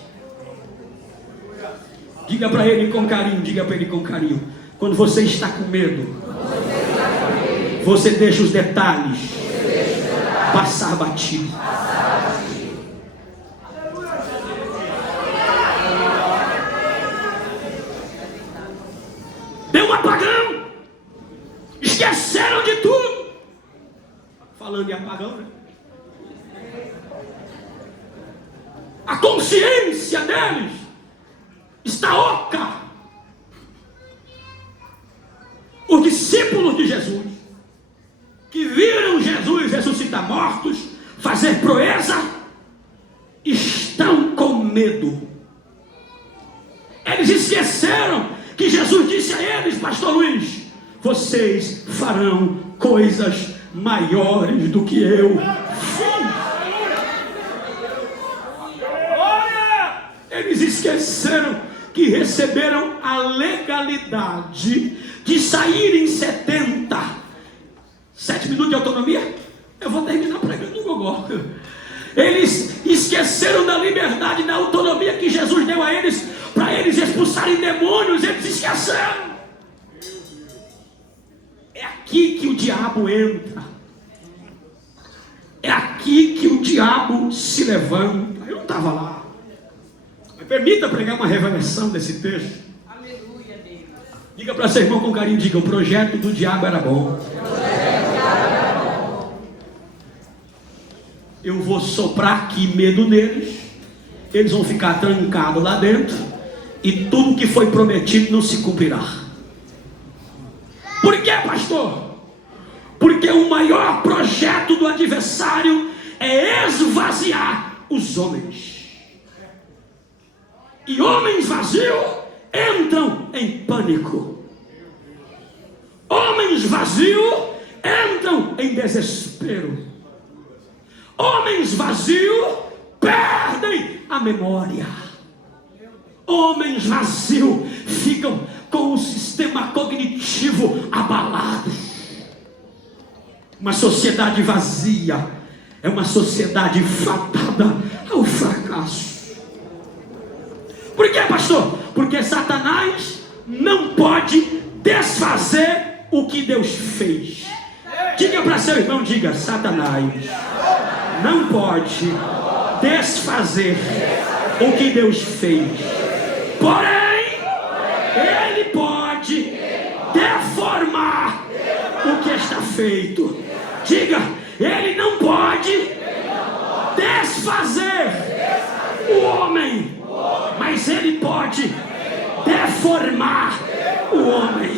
Diga para ele com carinho, diga para ele com carinho. Quando você está com medo, você deixa os detalhes passar batido. Deu um apagão. Esqueceram de tudo. Falando em apagão, né? A consciência deles está oca. Os discípulos de Jesus, que viram Jesus ressuscitar mortos, fazer proeza, estão com medo. Eles esqueceram que Jesus disse a eles, pastor Luiz: vocês farão coisas maiores do que eu fiz. Eles esqueceram que receberam a legalidade de sair em 7 minutos de autonomia. Eu vou terminar pregando no gogó. Eles esqueceram da liberdade, da autonomia que Jesus deu a eles, para eles expulsarem demônios. Eles esqueceram. É aqui que o diabo entra. É aqui que o diabo se levanta. Eu não estava lá. Permita pregar uma revelação desse texto. Aleluia, Deus. Diga para seu irmão com carinho, diga: o projeto do diabo era bom. Eu vou soprar aqui medo neles, eles vão ficar trancados lá dentro, e tudo que foi prometido não se cumprirá. Por quê, pastor? Porque o maior projeto do adversário é esvaziar os homens. E homens vazios entram em pânico. Homens vazios entram em desespero. Homens vazios perdem a memória. Homens vazios ficam com o sistema cognitivo abalado. Uma sociedade vazia é uma sociedade fadada ao fracasso. Por quê, pastor? Porque Satanás não pode desfazer o que Deus fez. Diga para seu irmão, diga: Satanás não pode desfazer o que Deus fez. Porém, ele pode deformar o que está feito. Diga: ele não pode desfazer o homem, mas ele pode deformar o homem.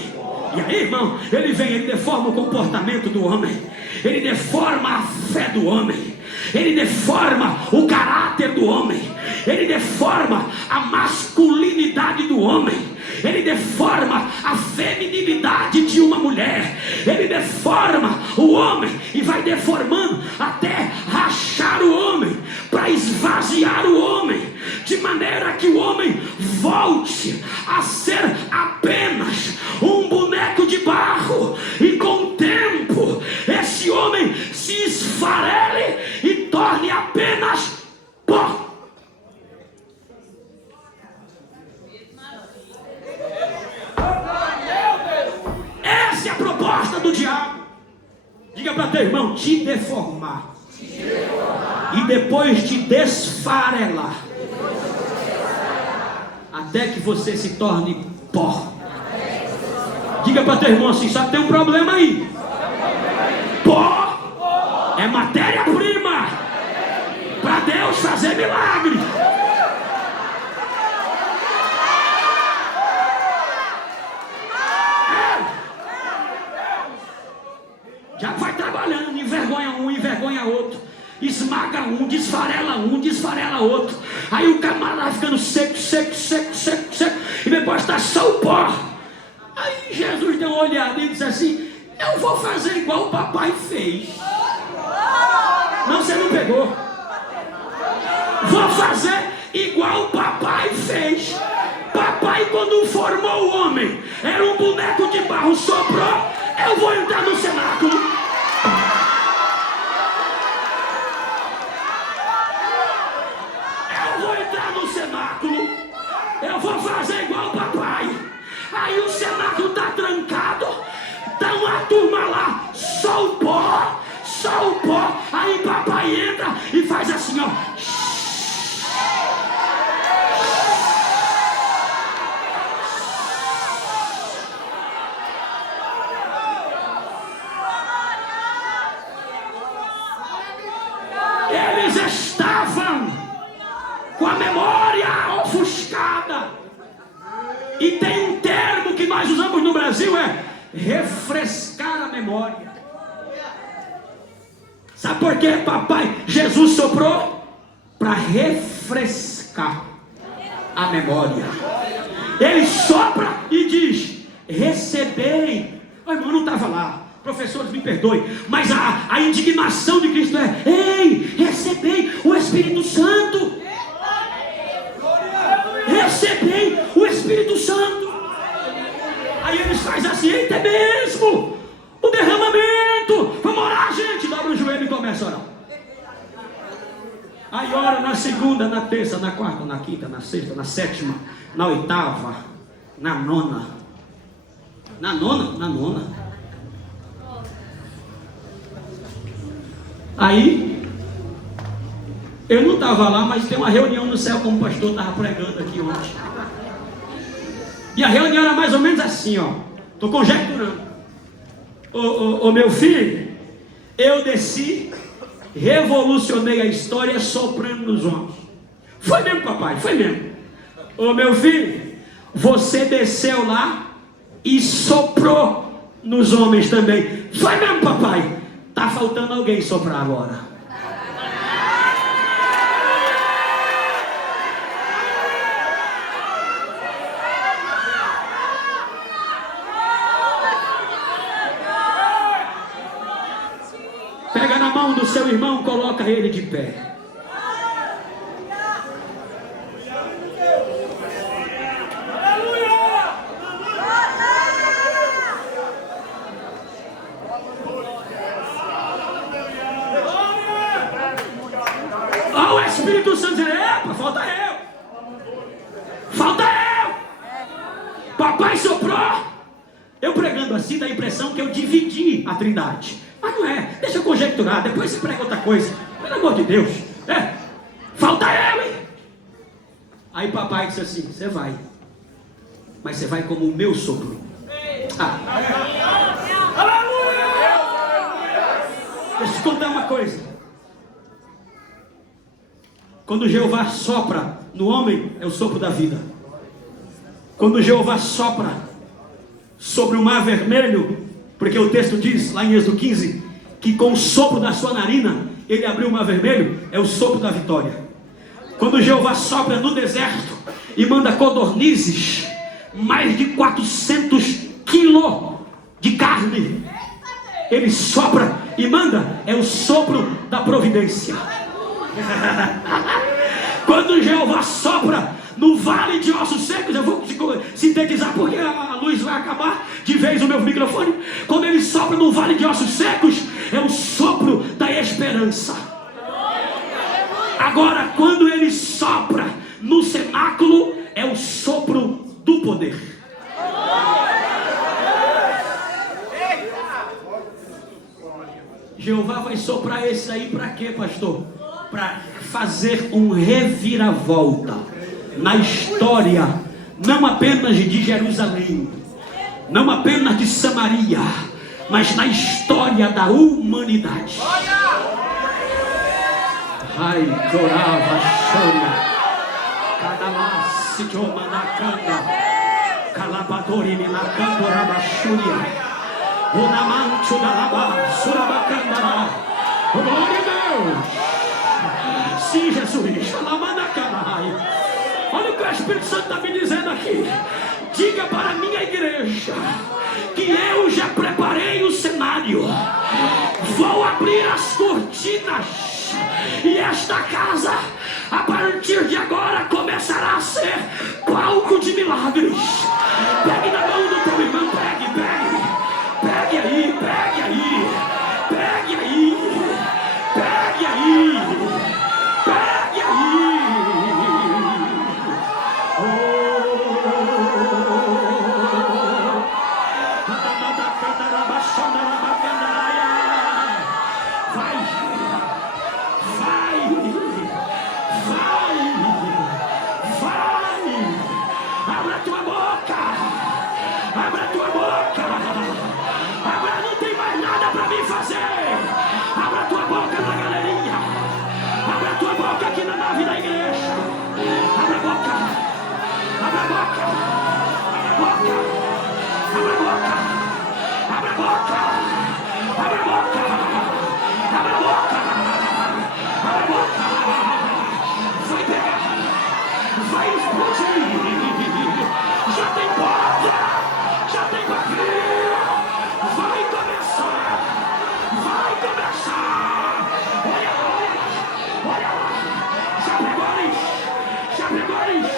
E aí, irmão, ele vem, ele deforma o comportamento do homem, ele deforma a fé do homem, ele deforma o caráter do homem, ele deforma a masculinidade do homem, ele deforma a feminilidade de uma mulher, ele deforma o homem e vai deformando até rachar o homem, para esvaziar o homem, de maneira que o homem volte a ser apenas um boneco de barro, e com o tempo esse homem se esfarele e torne apenas pó. Essa é a proposta do diabo. Diga para teu irmão: te deformar, e depois te desfarelar, até que você se torne pó. Diga para teu irmão assim: só que tem um problema aí. Pó é matéria-prima para Deus fazer milagre. Já vai trabalhando, envergonha um, envergonha outro, esmaga um, desfarela outro. Aí o camarada vai ficando seco, e depois está só o pó. Aí Jesus deu uma olhada e disse assim: eu vou fazer igual o papai fez. Não, você não pegou. Vou fazer igual o papai fez. Papai, quando formou o homem, era um boneco de barro, soprou. Eu vou entrar no cenáculo. Eu vou entrar no cenáculo. Eu vou fazer igual o papai. Aí o cenáculo está trancado. Tá uma turma lá, só o pó. Aí papai entra e faz assim, ó. Eles estavam com a memória ofuscada. E tem um termo que nós usamos no Brasil, é refrescar a memória. Sabe por que papai Jesus soprou? Para refrescar a memória. Ele sopra e diz: recebei. O irmão não estava lá, professores me perdoem, mas a indignação de Cristo é: ei, recebei o Espírito Santo. Recebei o Espírito Santo. Aí eles fazem assim: eita, é mesmo o derramamento. Vamos orar, gente. Dobra o joelho e começa a orar. Aí ora na segunda, na terça, na quarta, na quinta, na sexta, na sétima, na oitava, na nona. Na nona. Aí Eu não estava lá, mas tem uma reunião no céu como o pastor estava pregando aqui ontem. E a reunião era mais ou menos assim, ó. Estou conjecturando. Ô meu filho, eu desci, revolucionei a história soprando nos homens. Foi mesmo, papai, foi mesmo. Ô meu filho, você desceu lá e soprou nos homens também. Foi mesmo, papai. Tá faltando alguém soprar agora. Pega na mão do seu irmão, coloca ele de pé. Olha o Espírito Santo dizendo: epa, falta eu. Falta eu. Papai soprou. Eu pregando assim dá a impressão que eu dividi a Trindade. Mas não é, deixa eu conjecturar, depois você prega outra coisa. Pelo amor de Deus, falta eu, hein? Aí papai disse assim: você vai, mas você vai como o meu sopro. Deixa eu te contar uma coisa. Quando Jeová sopra no homem, é o sopro da vida. Quando Jeová sopra sobre o mar vermelho, porque o texto diz lá em Êxodo 15 que com o sopro da sua narina ele abriu o mar vermelho, é o sopro da vitória. Quando Jeová sopra no deserto e manda codornizes, mais de 400 quilos de carne, ele sopra e manda, é o sopro da providência. Quando Jeová sopra no vale de ossos secos, eu vou sintetizar porque a luz vai acabar de vez o meu microfone. Quando ele sopra no vale de ossos secos, é o sopro da esperança. Agora, quando ele sopra no cenáculo, é o sopro do poder. Jeová vai soprar esse aí para quê, pastor? Para fazer um reviravolta na história, não apenas de Jerusalém, não apenas de Samaria, mas na história da humanidade. Ai, chorava, chora, cadalasse, jomanacanda, calabadori, minacando, rabachúria, o namancho da laba, surabacanda, o glória a Deus. Sim, Jesus, olha o que o Espírito Santo está me dizendo aqui. Diga para a minha igreja que eu já preparei o cenário. Vou abrir as cortinas e esta casa, a partir de agora, começará a ser palco de milagres. Pegue na mão do teu irmão, pegue aí, pegue aí, pegue aí, pegue aí. Pegue aí. Vai. Abra tua boca. Agora não tem mais nada para mim fazer. Abra tua boca na galerinha. Abra tua boca aqui na nave da igreja. Abra a boca. Abra a boca. Abra a boca. Abra a boca. Abra a boca. Abra a boca. Abra a boca. Vai pegar. Vai explodir. Já tem porta. Já tem barril. Vai começar. Vai começar. Olha lá. Já pegou isso.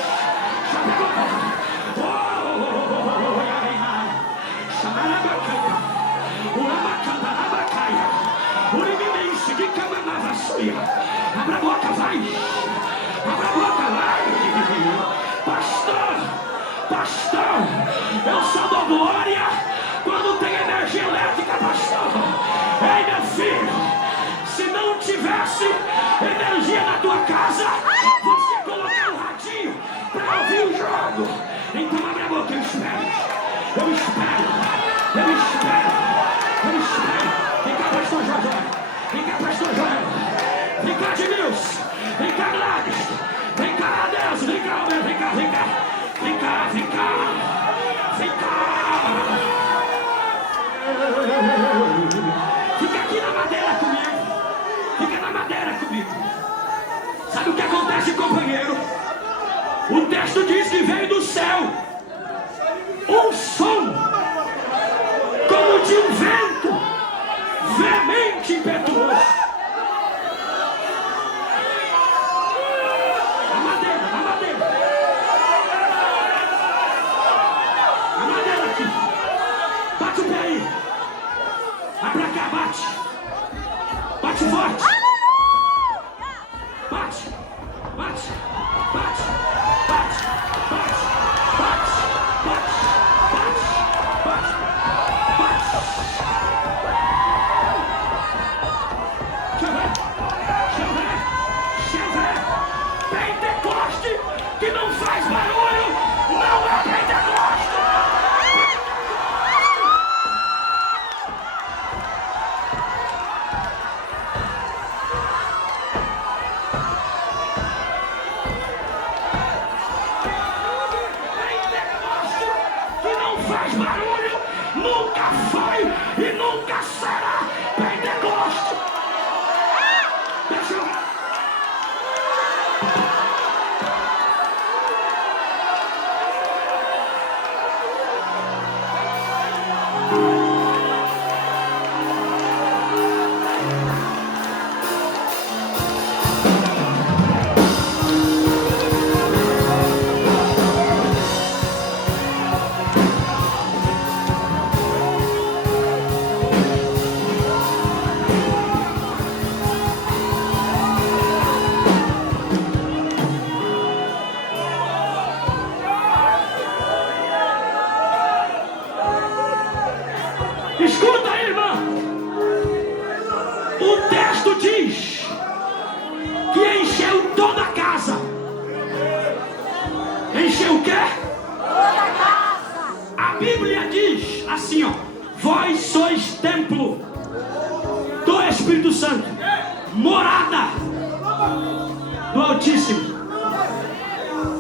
Abra a boca, vai. Pastor, eu só dou glória quando tem energia elétrica, pastor. Ei, meu filho, se não tivesse, energia na tua casa, você colocar o radinho para ouvir o jogo. Então abre a boca, eu espero. Eu espero. Eu espero. Eu espero. Vem cá, pastor Josué. Vem cá, pastor Joel. Vem cá, Edmilson. Vem cá, Gladys. Vem cá, Deus. Vem cá, meu. Vem cá, vem cá. Vem cá, vem cá. Vem cá. Fica aqui na madeira comigo. Fica na madeira comigo. Sabe o que acontece, companheiro? O texto diz que veio do céu um som como de um vento veemente impetuoso. Na madeira, na madeira. Na madeira aqui. Bate o pé aí. Vai pra cá, bate. Bate forte. Bate. Bate. Bate. Bate. Bate. Bate. Bate. Bate. Bate. Deixa eu ver. Deixa eu ver. Deixa eu ver. Pentecoste que não faz barulho não é Pentecoste. Faz barulho, nunca foi e nunca será Pentecoste. Deixa eu... Escuta aí, irmã. O texto diz que encheu toda a casa. Encheu o quê? Toda a casa. A Bíblia diz assim, ó: vós sois templo do Espírito Santo, morada do Altíssimo.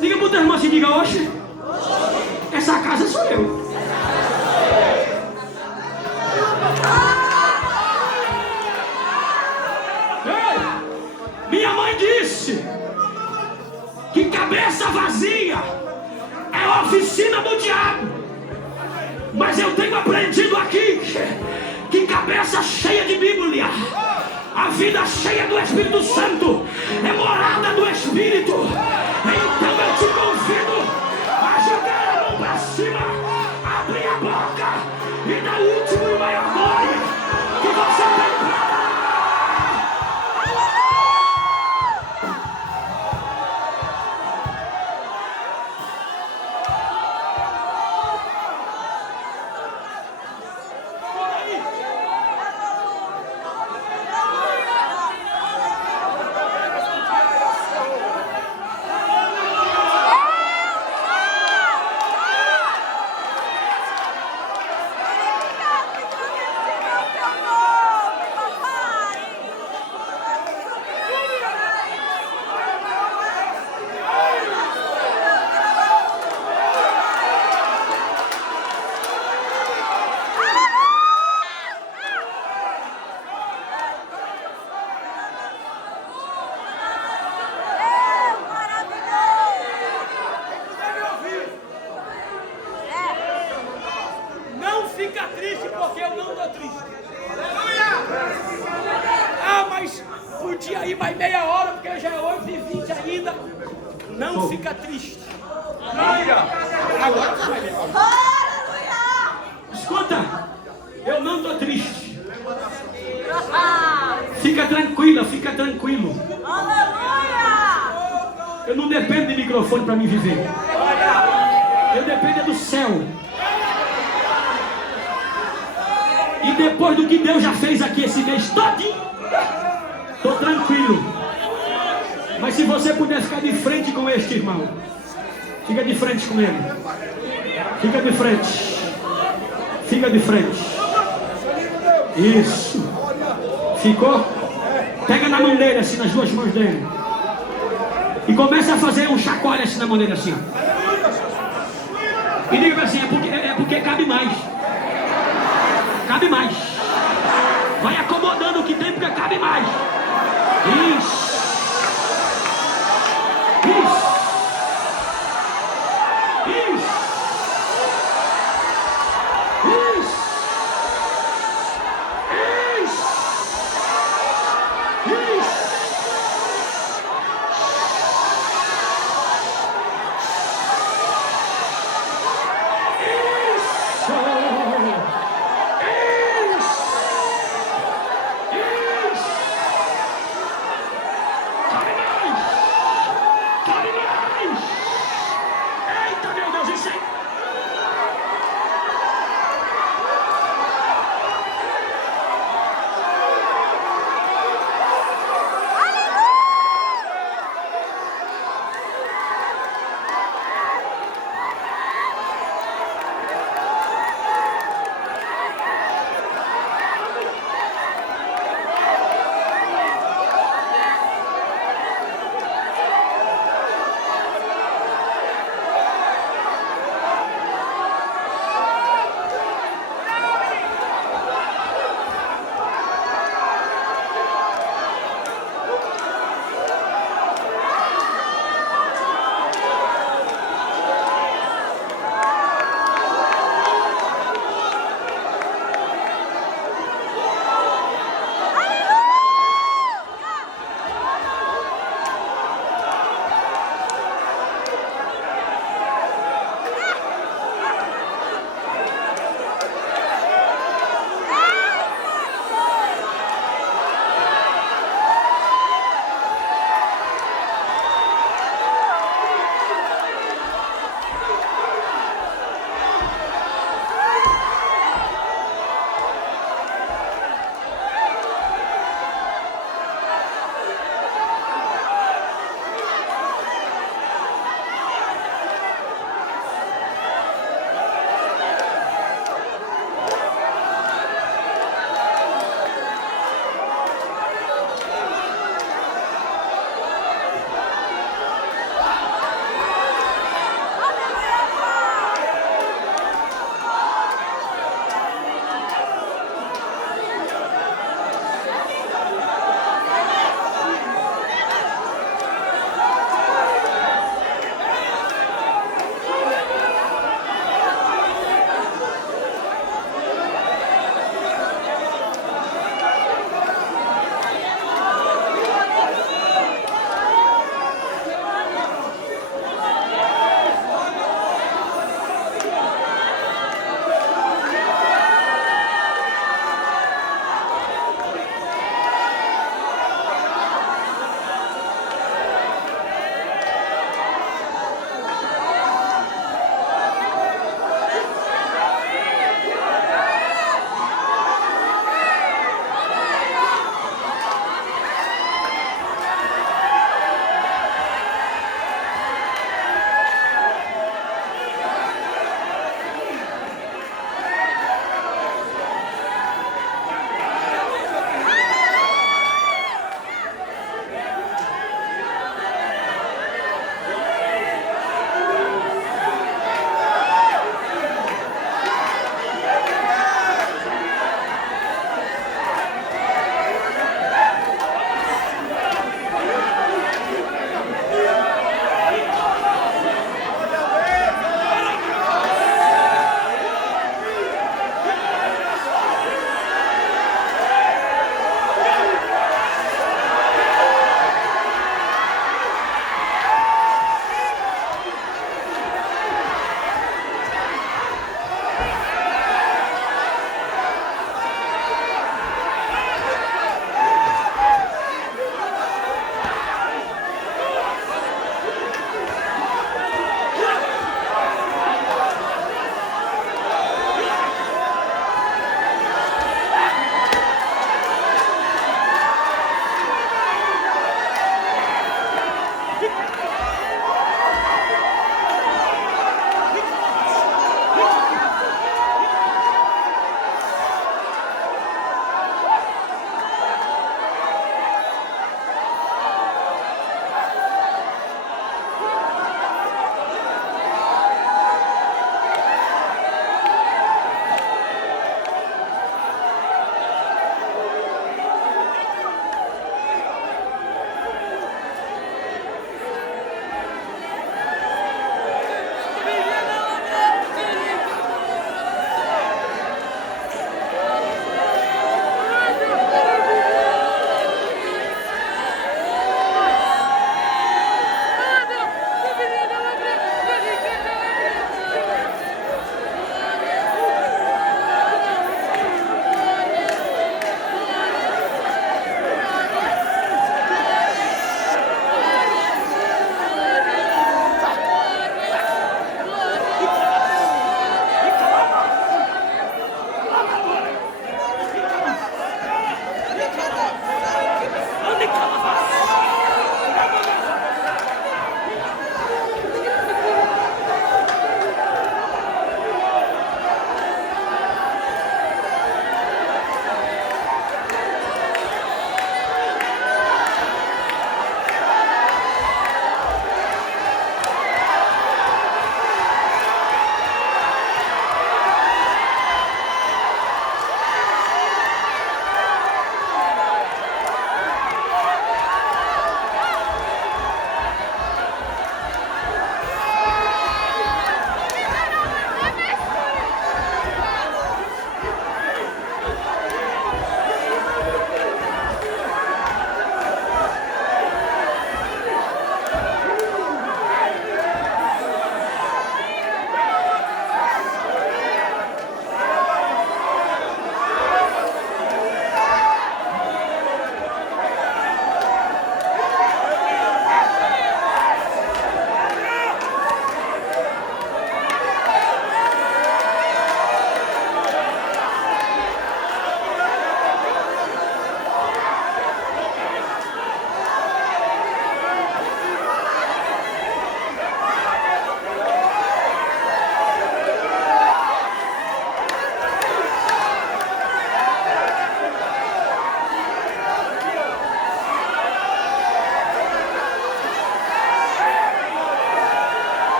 Diga pro teu irmão assim, diga: hoje essa casa sou eu. Minha mãe disse que cabeça vazia é oficina do diabo. Mas eu tenho aprendido aqui que cabeça cheia de Bíblia, a vida cheia do Espírito Santo, é morada do Espírito. Então eu te convido a jogar a mão para cima, abrir a boca e dar o último e maior glória que você tem para dar. Fica triste porque eu não tô triste. Ah, mas podia ir mais meia hora porque já é 8h20 ainda. Não fica triste. Agora você vai ver. Escuta, eu não tô triste. Fica tranquila, fica tranquilo. Eu não dependo de microfone para me viver. Eu dependo do céu. E depois do que Deus já fez aqui esse mês todinho, tô tranquilo. Mas se você puder ficar de frente com este irmão, fica de frente com ele. Fica de frente. Fica de frente. Isso. Ficou? Pega na mão dele, assim, nas duas mãos dele. E começa a fazer um chacoalho assim na mão dele, assim, ó. E diga assim, é porque cabe mais. Cabe mais. Vai acomodando o que tem, porque cabe mais.